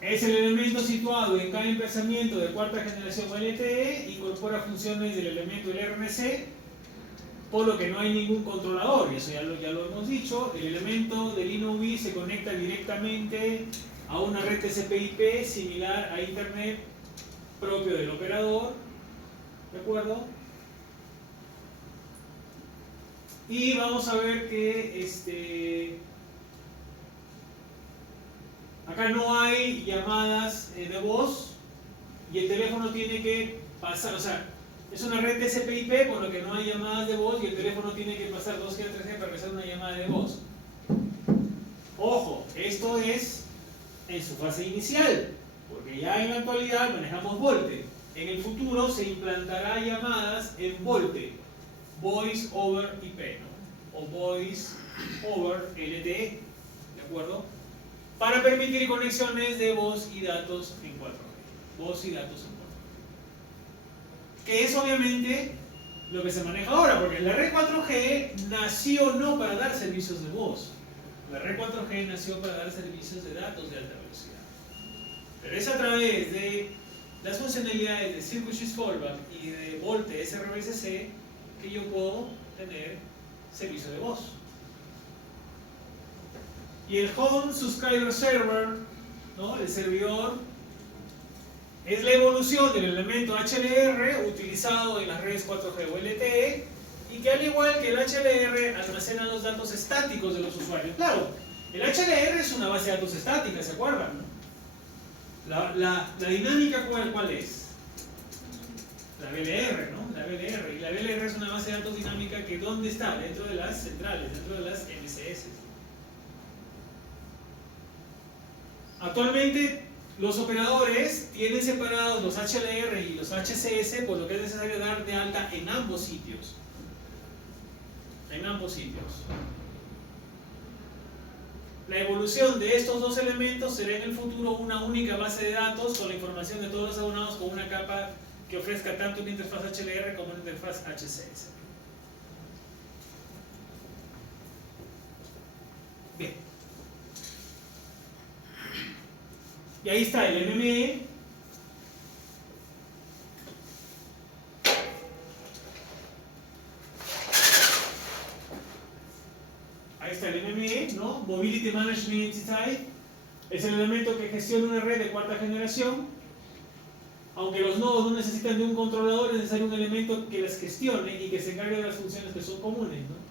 Es el elemento situado en cada emplazamiento de cuarta generación LTE, incorpora funciones del elemento del RNC, por lo que no hay ningún controlador, y eso ya lo hemos dicho. El elemento del INOVI se conecta directamente a una red TCP/IP similar a Internet propio del operador, ¿de acuerdo? Y vamos a ver que acá no hay llamadas de voz y el teléfono tiene que pasar, o sea, es una red TCP/IP por lo que no hay llamadas de voz y el teléfono tiene que pasar 2G a 3G para realizar una llamada de voz. Ojo, esto es en su fase inicial, porque ya en la actualidad manejamos VoLTE. En el futuro se implantará llamadas en VoLTE, Voice over IP, ¿no? O Voice over LTE, ¿de acuerdo? Para permitir conexiones de voz y datos en 4G. Voz y datos en 4G. Que es obviamente lo que se maneja ahora, porque la red 4G nació no para dar servicios de voz. La red 4G nació para dar servicios de datos de alta velocidad. Pero es a través de las funcionalidades de Circuit Switch Fallback y de VoLTE SRBCC que yo puedo tener servicio de voz. Y el Home Subscriber Server, ¿no? El servidor, es la evolución del elemento HLR utilizado en las redes 4G o LTE y que al igual que el HLR almacena los datos estáticos de los usuarios. Claro, el HLR es una base de datos estática, ¿se acuerdan? La dinámica ¿cuál es? La BLR, ¿no? La BLR. Y la BLR es una base de datos dinámica que ¿dónde está? Dentro de las centrales, dentro de las MCS. Actualmente los operadores tienen separados los HLR y los HCS, por lo que es necesario dar de alta en ambos sitios. En ambos sitios. La evolución de estos dos elementos será en el futuro una única base de datos con la información de todos los abonados con una capa que ofrezca tanto una interfaz HLR como una interfaz HCS. Bien. Y ahí está el MME. Ahí está el MME, ¿no? Mobility Management Entity Type. Es el elemento que gestiona una red de cuarta generación. Aunque los nodos no necesitan de un controlador, es necesario un elemento que las gestione y que se encargue de las funciones que son comunes, ¿no?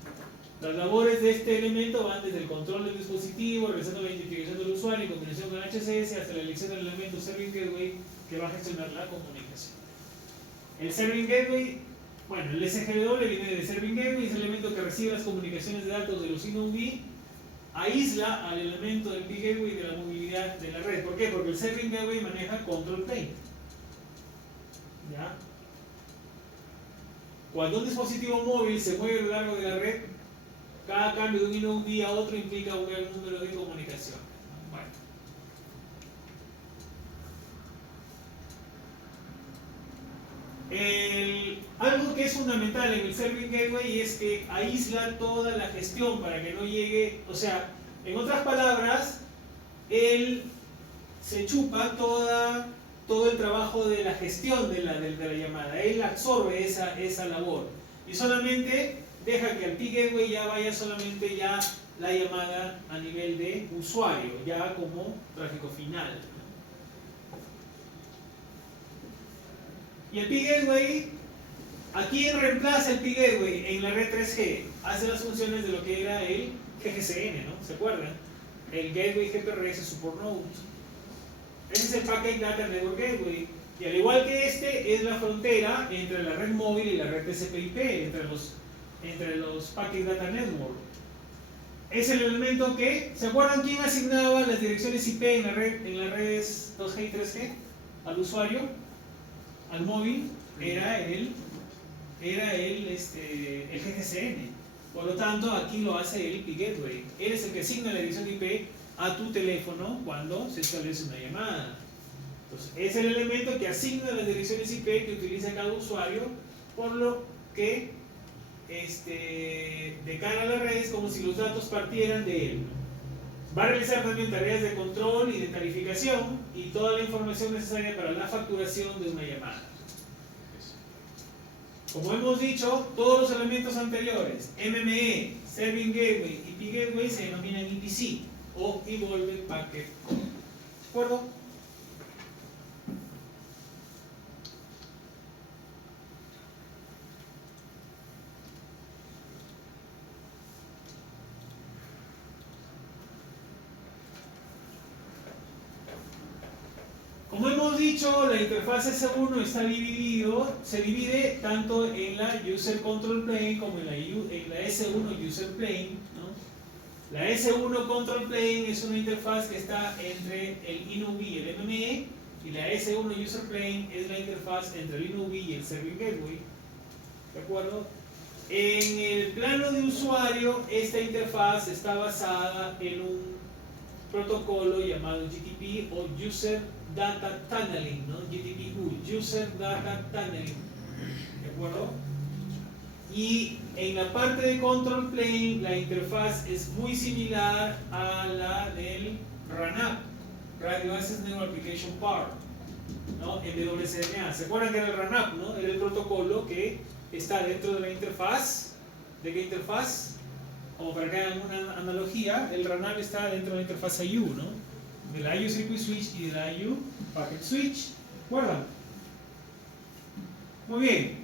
Las labores de este elemento van desde el control del dispositivo, realizando la identificación del usuario en combinación con HCS, hasta la elección del elemento Serving Gateway que va a gestionar la comunicación. El Serving Gateway, bueno, el SGW viene de Serving Gateway, es el elemento que recibe las comunicaciones de datos de los InnoV, aísla al elemento del P-Gateway de la movilidad de la red. ¿Por qué? Porque el Serving Gateway maneja Control Plane. ¿Ya? Cuando un dispositivo móvil se mueve a lo largo de la red, cada cambio de un InnoV a otro implica un gran número de comunicaciones. Bueno. Algo que es fundamental en el Serving Gateway es que aísla toda la gestión para que no llegue, o sea, en otras palabras, él se chupa todo el trabajo de la gestión de la llamada, él absorbe esa labor y solamente deja que al P-Gateway ya vaya solamente ya la llamada a nivel de usuario, ya como tráfico final. Y el P-Gateway, ¿a quién reemplaza el P-Gateway en la red 3G? Hace las funciones de lo que era el GGCN, ¿no? ¿Se acuerdan? El Gateway GPRS Support Node. Ese es el Packet Data Network Gateway. Y al igual que este, es la frontera entre la red móvil y la red TCP/IP, entre los Packet Data Network. Es el elemento que, ¿se acuerdan quién asignaba las direcciones IP en las redes 2G y 3G? Al usuario, al móvil, era el GGCN. Por lo tanto, aquí lo hace el P-Gateway. Él es el que asigna la dirección IP a tu teléfono cuando se establece una llamada. Entonces, es el elemento que asigna las direcciones IP que utiliza cada usuario, por lo que de cara a la red es como si los datos partieran de él. Va a realizar también tareas de control y de tarificación y toda la información necesaria para la facturación de una llamada. Como hemos dicho, todos los elementos anteriores, MME, Serving Gateway y P-Gateway, se denominan EPC o Evolved Packet Call. ¿De acuerdo? Como hemos dicho, la interfaz S1 se divide tanto en la User Control Plane como en la S1 User Plane, ¿no? La S1 Control Plane es una interfaz que está entre el InnoV y el MME, y la S1 User Plane es la interfaz entre el InnoV y el Serving Gateway. ¿De acuerdo? En el plano de usuario, esta interfaz está basada en un protocolo llamado GTP o User Data Tunneling, ¿no? GTP-U, User Data Tunneling. ¿De acuerdo? Y en la parte de Control Plane, la interfaz es muy similar a la del RANAP, Radio Access Network Application Part, ¿no? MWCDMA. ¿Se acuerdan que era el RANAP, ¿no? Era el protocolo que está dentro de la interfaz. ¿De qué interfaz? Como para que hagan una analogía, el RANAP está dentro de la interfaz IU, ¿no? De la IU Circuit Switch y de la IU Packet Switch. ¿De acuerdo? Muy bien.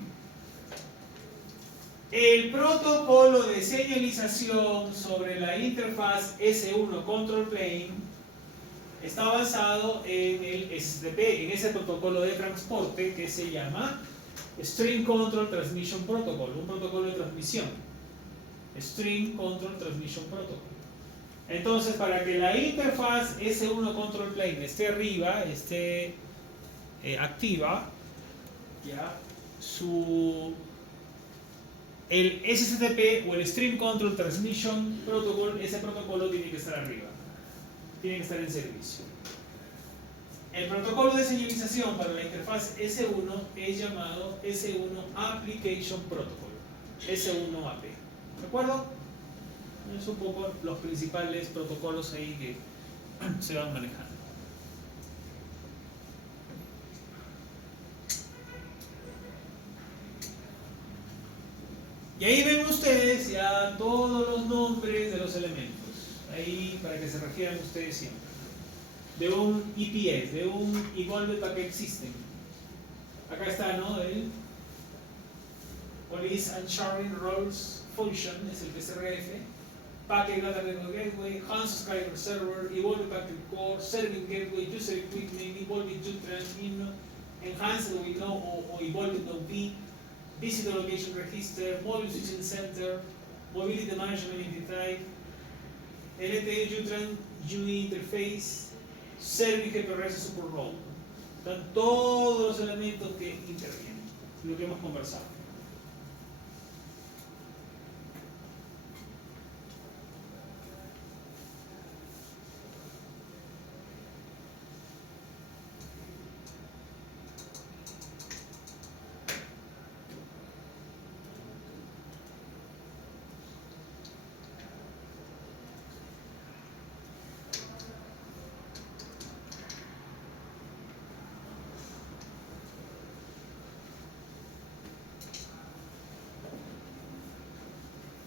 El protocolo de señalización sobre la interfaz S1 Control Plane está basado en el SDP, en ese protocolo de transporte que se llama Stream Control Transmission Protocol, un protocolo de transmisión. Stream Control Transmission Protocol. Entonces, para que la interfaz S1 Control Plane esté arriba, esté activa, ya, el SSTP o el Stream Control Transmission Protocol, ese protocolo tiene que estar arriba, tiene que estar en servicio. El protocolo de señalización para la interfaz S1 es llamado S1 Application Protocol, S1AP. ¿De acuerdo? Es un poco los principales protocolos ahí que se van manejando. Y ahí ven ustedes ya todos los nombres de los elementos, ahí para que se refieran ustedes siempre. De un EPS, de un Evolved Packet System. acá está, ¿no? El Police and Sharing Roles Function, es el PSRF. Packet Data Network Gateway, Hans Subscriber Server, Evolve Packet Core, Serving Gateway, User Equipment, Evolve Jutran, Enhanced o Evolve NoP, Visitor Location Register, Mobile Switching Center, Mobility Management Entity, LTE Jutran UI Interface, Serving GPRS Super Role. Están todos los elementos que intervienen, lo que hemos conversado.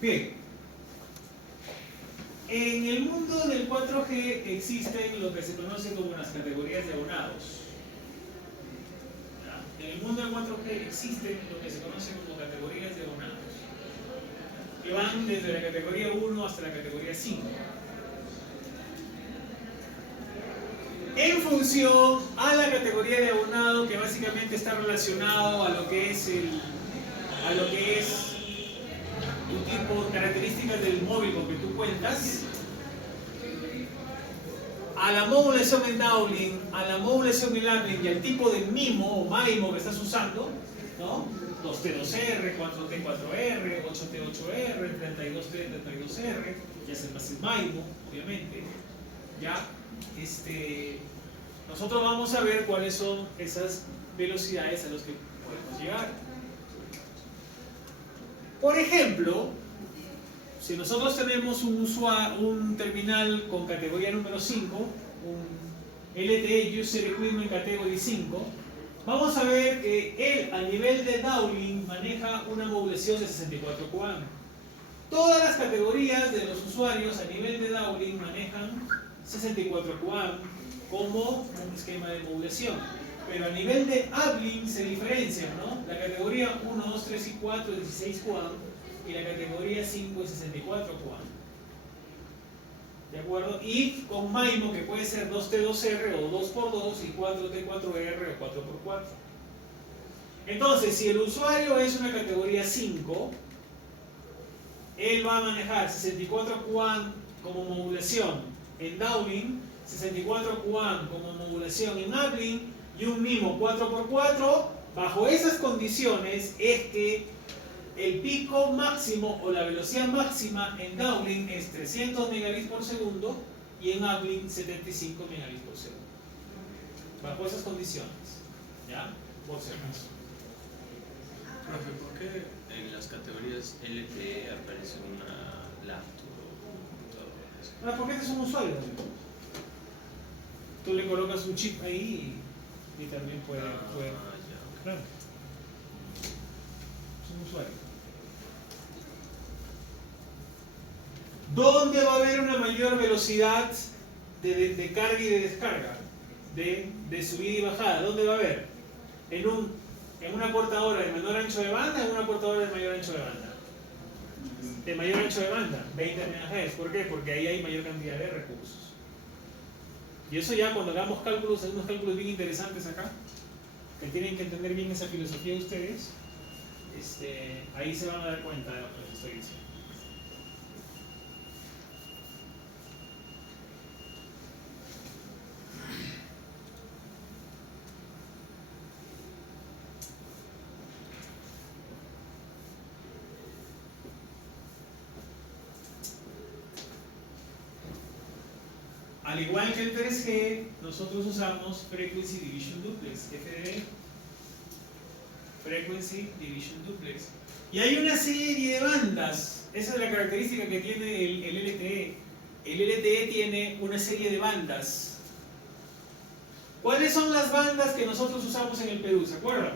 Bien, en el mundo del 4G existen lo que se conoce como las categorías de abonados. En el mundo del 4G existen lo que se conoce como categorías de abonados, que van desde la categoría 1 hasta la categoría 5. En función a la categoría de abonado, que básicamente está relacionado a lo que es un tipo de características del móvil con que tú cuentas, a la modulación en downlink, a la modulación en uplink y al tipo de MIMO o MIMO que estás usando, ¿no? 2T2R, 4T4R, 8T8R, 32T, 32R, ya es más el MIMO, obviamente. ¿Ya? Nosotros vamos a ver cuáles son esas velocidades a las que podemos llegar. Por ejemplo, si nosotros tenemos un terminal con categoría número 5, un LTE User Equipment Category 5, vamos a ver que él a nivel de downlink maneja una modulación de 64 QAM. Todas las categorías de los usuarios a nivel de downlink manejan 64 QAM como un esquema de modulación. Pero a nivel de uplink se diferencian, ¿no? La categoría 1, 2, 3 y 4 es 16 QAM y la categoría 5 es 64 QAM. ¿De acuerdo? Y con MIMO, que puede ser 2T2R o 2x2 y 4T4R o 4x4. Entonces, si el usuario es una categoría 5, él va a manejar 64 QAM como modulación en downlink, 64 QAM como modulación en uplink y un MIMO 4x4. Bajo esas condiciones es que el pico máximo o la velocidad máxima en downlink es 300 megabits por segundo y en uplink 75 megabits por segundo. Bajo esas condiciones, ¿ya? Por si acaso. Profe, ¿por qué en las categorías LTE aparece una laptop o un computador? Porque este es un usuario. Tú le colocas un chip ahí y también puede. Ya, ok. Claro. Es un usuario. ¿Dónde va a haber una mayor velocidad de carga y de descarga? De subida y bajada. ¿Dónde va a haber? En una portadora de menor ancho de banda o en una portadora de mayor ancho de banda. De mayor ancho de banda, 20 MHz. ¿Por qué? Porque ahí hay mayor cantidad de recursos. Y eso ya cuando hagamos cálculos, hay unos cálculos bien interesantes acá, que tienen que entender bien esa filosofía ustedes, ahí se van a dar cuenta de lo que les estoy diciendo. Al igual que el 3G, nosotros usamos Frequency Division Duplex, FDD. Frequency Division Duplex. Y hay una serie de bandas. Esa es la característica que tiene el LTE. El LTE tiene una serie de bandas. ¿Cuáles son las bandas que nosotros usamos en el Perú? ¿Se acuerdan?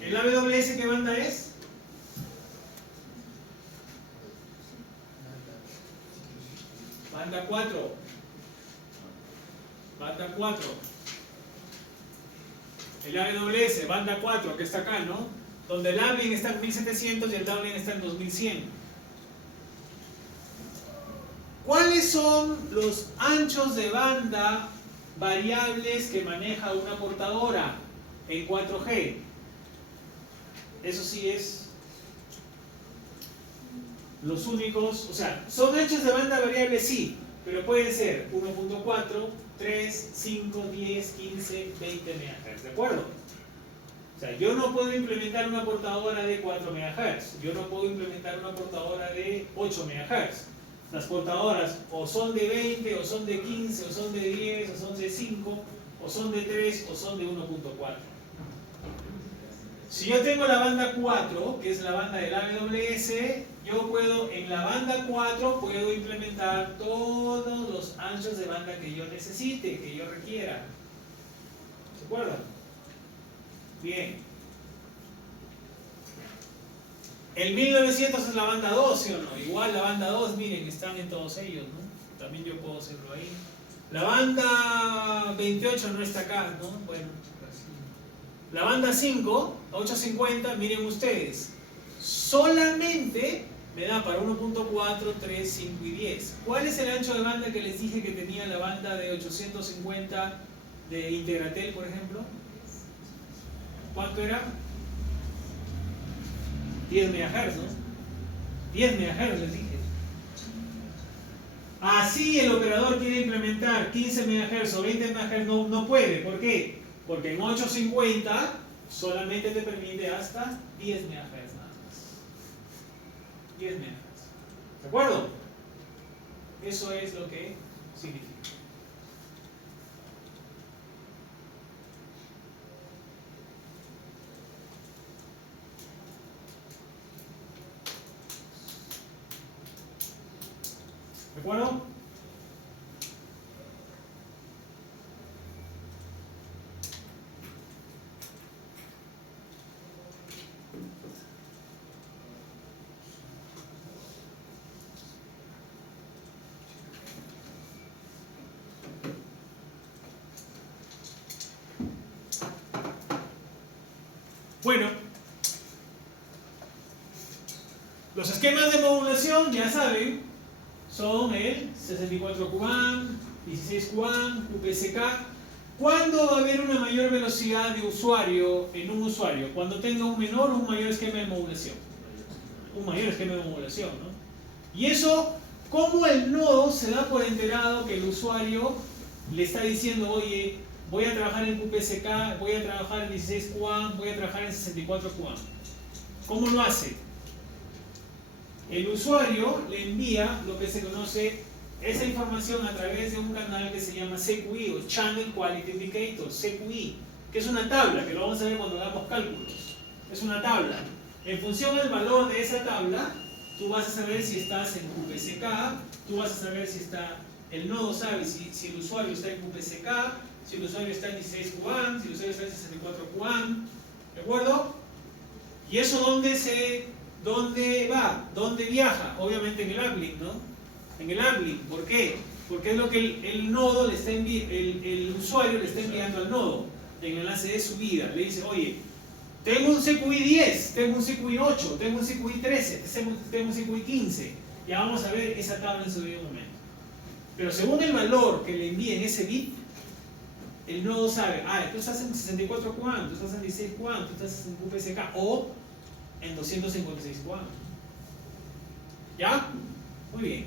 ¿El AWS qué banda es? Banda 4. banda 4. El AWS, banda 4, que está acá, ¿no? Donde el uplink está en 1700 y el downlink está en 2100. ¿Cuáles son los anchos de banda variables que maneja una portadora en 4G? Eso sí es los únicos, o sea, son anchos de banda variables, sí, pero pueden ser 1.4, 3, 5, 10, 15, 20 MHz, ¿de acuerdo? O sea, yo no puedo implementar una portadora de 4 MHz, yo no puedo implementar una portadora de 8 MHz. Las portadoras o son de 20, o son de 15, o son de 10, o son de 5, o son de 3, o son de 1.4. Si yo tengo la banda 4, que es la banda del AWS, yo puedo, en la banda 4, puedo implementar todos los anchos de banda que yo necesite, que yo requiera. ¿Se acuerdan? Bien. El 1900 es la banda 2, ¿sí o no? Igual la banda 2, miren, están en todos ellos, ¿no? También yo puedo hacerlo ahí. La banda 28 no está acá, ¿no? Bueno. La banda 5, 850, miren ustedes, solamente me da para 1.4, 3, 5 y 10. ¿Cuál es el ancho de banda que les dije que tenía la banda de 850 de Integratel, por ejemplo? ¿Cuánto era? 10 MHz, ¿no? 10 MHz les dije. Así el operador quiere implementar 15 MHz o 20 MHz, no puede. ¿Por qué? Porque en 850 solamente te permite hasta 10 MHz nada más. 10 MHz. ¿De acuerdo? Eso es lo que significa. ¿De acuerdo? Bueno, los esquemas de modulación, ya saben, son el 64 QAM, 16 QAM, QPSK. ¿Cuándo va a haber una mayor velocidad de usuario en un usuario? Cuando tenga un menor o un mayor esquema de modulación. Un mayor esquema de modulación, ¿no? Y eso, ¿cómo el nodo se da por enterado que el usuario le está diciendo, oye, voy a trabajar en QPSK, voy a trabajar en 16 QAM, voy a trabajar en 64 QAM? ¿Cómo lo hace? El usuario le envía lo que se conoce esa información a través de un canal que se llama CQI o Channel Quality Indicator, CQI, que es una tabla, que lo vamos a ver cuando hagamos cálculos. Es una tabla. En función del valor de esa tabla, tú vas a saber si estás en QPSK, tú vas a saber si está, el nodo sabe si el usuario está en QPSK, si el usuario está en 16 QAM, si el usuario está en 64 QAM, ¿de acuerdo? ¿Y eso dónde va? ¿Dónde viaja? Obviamente en el uplink, ¿no? En el uplink. ¿Por qué? Porque es lo que el nodo le está el usuario le está enviando al nodo en el enlace de subida. Le dice, oye, tengo un CQI 10, tengo un CQI 8, tengo un CQI 13, tengo un CQI 15. Ya vamos a ver esa tabla en su debido momento. Pero según el valor que le envíen ese bit, el nodo sabe, tú estás en 64 QAM, tú estás en 16 QAM, tú estás en QPSK o en 256 QAM. ¿Ya? Muy bien.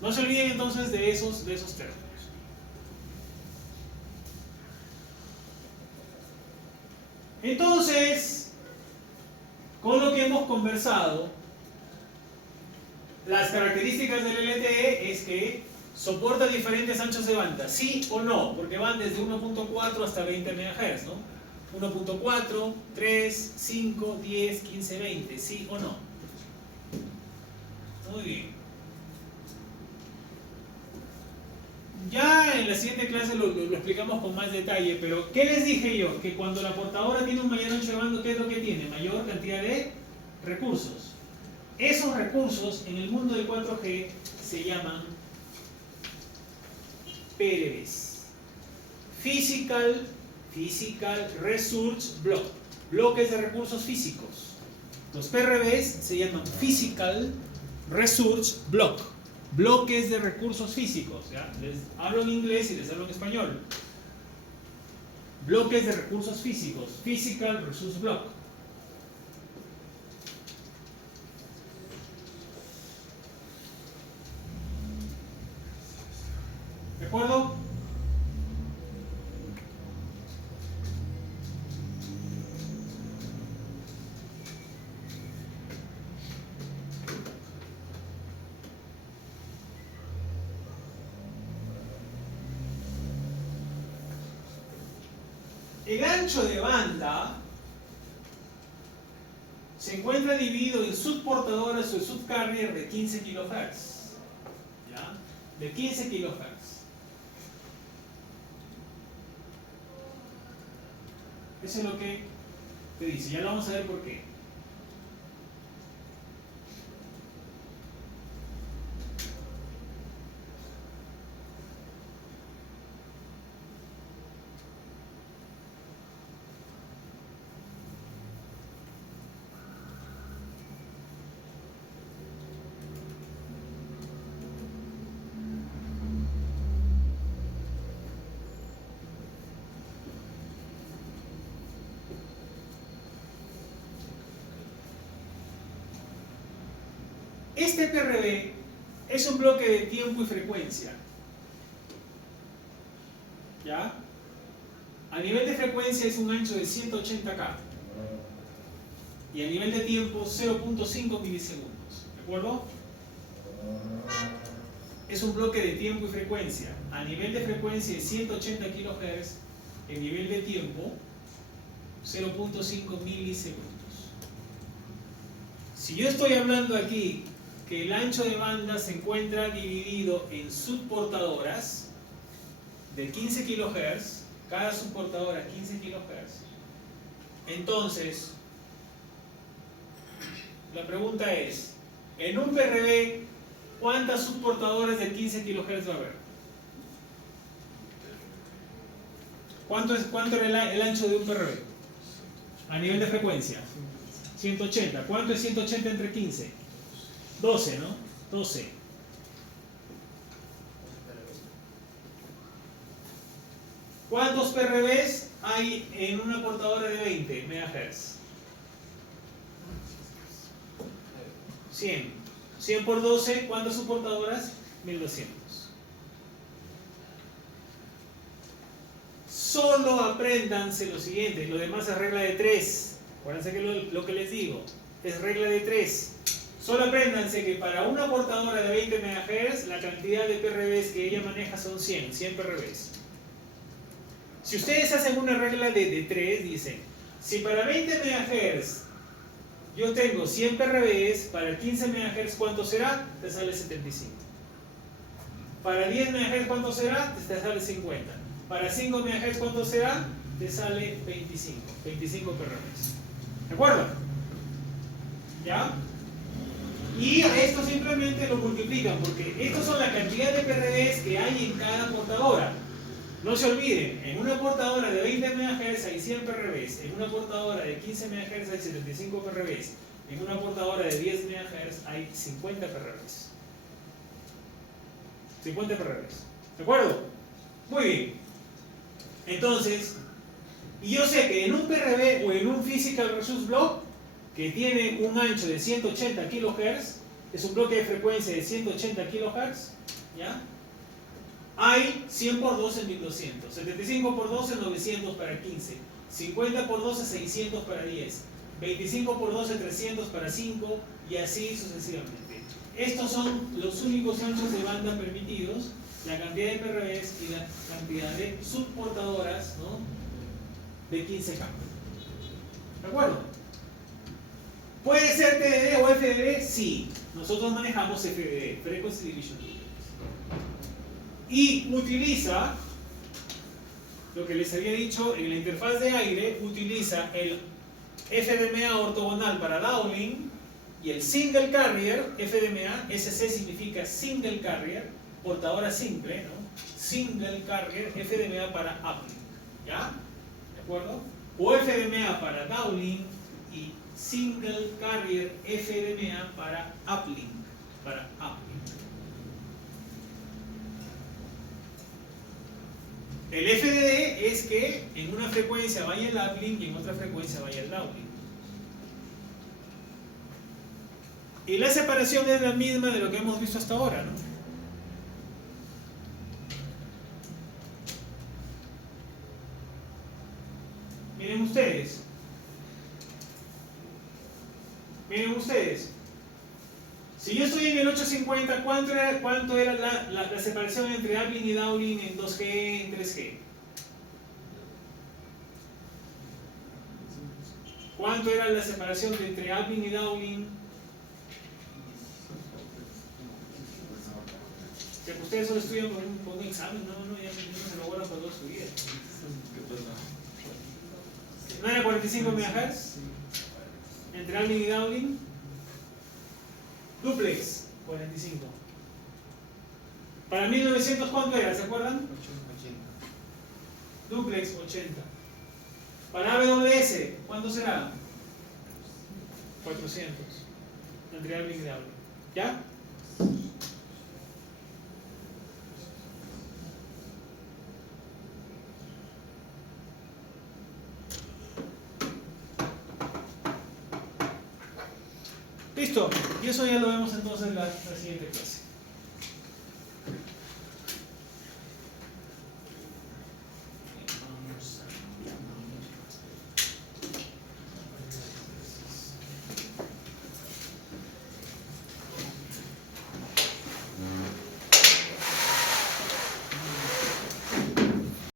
No se olviden entonces de esos términos. Entonces, con lo que hemos conversado, las características del LTE es que soporta diferentes anchos de banda, sí o no, porque van desde 1.4 hasta 20 MHz, ¿no? 1.4, 3, 5, 10, 15, 20, sí o no. Muy bien. Ya en la siguiente clase lo explicamos con más detalle, pero ¿qué les dije yo? Que cuando la portadora tiene un mayor ancho de banda, ¿qué es lo que tiene? Mayor cantidad de recursos. Esos recursos en el mundo del 4G se llaman PRBs. Physical Resource Block. Bloques de recursos físicos. Los PRBs se llaman Physical Resource Block. Bloques de recursos físicos. ¿Ya? Les hablo en inglés y les hablo en español. Bloques de recursos físicos. Physical Resource Block. ¿De acuerdo? El ancho de banda se encuentra dividido en subportadoras o subcarrier de 15 kHz. ¿Ya? De 15 kHz. Eso es lo que te dice. Ya lo vamos a ver por qué. Este PRB es un bloque de tiempo y frecuencia. ¿Ya? A nivel de frecuencia es un ancho de 180K. Y a nivel de tiempo 0.5 milisegundos. ¿De acuerdo? Es un bloque de tiempo y frecuencia. A nivel de frecuencia es 180 kHz. En nivel de tiempo 0.5 milisegundos. Si yo estoy hablando aquí que el ancho de banda se encuentra dividido en subportadoras de 15 kHz, cada subportadora 15 kHz, entonces la pregunta es, en un PRB, ¿cuántas subportadoras de 15 kHz va a haber? ¿Cuánto era el ancho de un PRB? A nivel de frecuencia 180. ¿Cuánto es 180 entre 15? 12, ¿no? 12. ¿Cuántos PRBs hay en una portadora de 20 MHz? 100. 100 por 12, ¿cuántas subportadoras? 1200. Solo apréndanse lo siguiente, lo demás es regla de 3. Acuérdense que lo que les digo es regla de 3. Solo apréndanse que para una portadora de 20 MHz la cantidad de PRBs que ella maneja son 100 PRBs. Si ustedes hacen una regla de 3, dicen, si para 20 MHz yo tengo 100 PRBs, para 15 MHz ¿cuánto será? Te sale 75. Para 10 MHz ¿cuánto será? Te sale 50. Para 5 MHz ¿cuánto será? Te sale 25 PRBs. ¿De acuerdo? ¿Ya? Y a esto simplemente lo multiplican, porque estos son la cantidad de PRBs que hay en cada portadora. No se olviden, en una portadora de 20 MHz hay 100 PRBs, en una portadora de 15 MHz hay 75 PRBs, en una portadora de 10 MHz hay 50 PRBs. 50 PRBs. ¿De acuerdo? Muy bien. Entonces, y yo sé que en un PRB o en un Physical Resource Block que tiene un ancho de 180 kHz, es un bloque de frecuencia de 180 kHz, ¿ya? Hay 100 por 12 1200, 75 por 12 900 para 15, 50 por 12 600 para 10, 25 por 12 300 para 5 y así sucesivamente. Estos son los únicos anchos de banda permitidos, la cantidad de PRBs y la cantidad de subportadoras, ¿no?, de 15K. ¿De acuerdo? ¿Puede ser TDD o FDD? Sí. Nosotros manejamos FDD, Frequency Division Duplex. Y utiliza, lo que les había dicho, en la interfaz de aire, utiliza el FDMA ortogonal para downlink y el single carrier, FDMA, SC significa single carrier, portadora simple, ¿no? Single carrier FDMA para uplink, ¿ya? ¿De acuerdo? O FDMA para downlink y single carrier FDMA para uplink, El FDD es que en una frecuencia vaya el uplink y en otra frecuencia vaya el downlink. Y la separación es la misma de lo que hemos visto hasta ahora, ¿no? Miren ustedes. Si yo estoy en el 850, ¿cuánto era la separación entre uplink y downlink en 2G, en 3G? ¿Cuánto era la separación entre uplink y downlink? Que ustedes solo estudian con un examen, no, ya se lo guardan para toda su vida. ¿No era 45 MHz? Entre uplink y downlink. Duplex, 45. Para 1900, ¿cuánto era? ¿Se acuerdan? 80. Duplex, 80. Para AWS, ¿cuánto será? 400. Entre uplink y downlink. ¿Ya? Listo, y eso ya lo vemos entonces en la siguiente clase.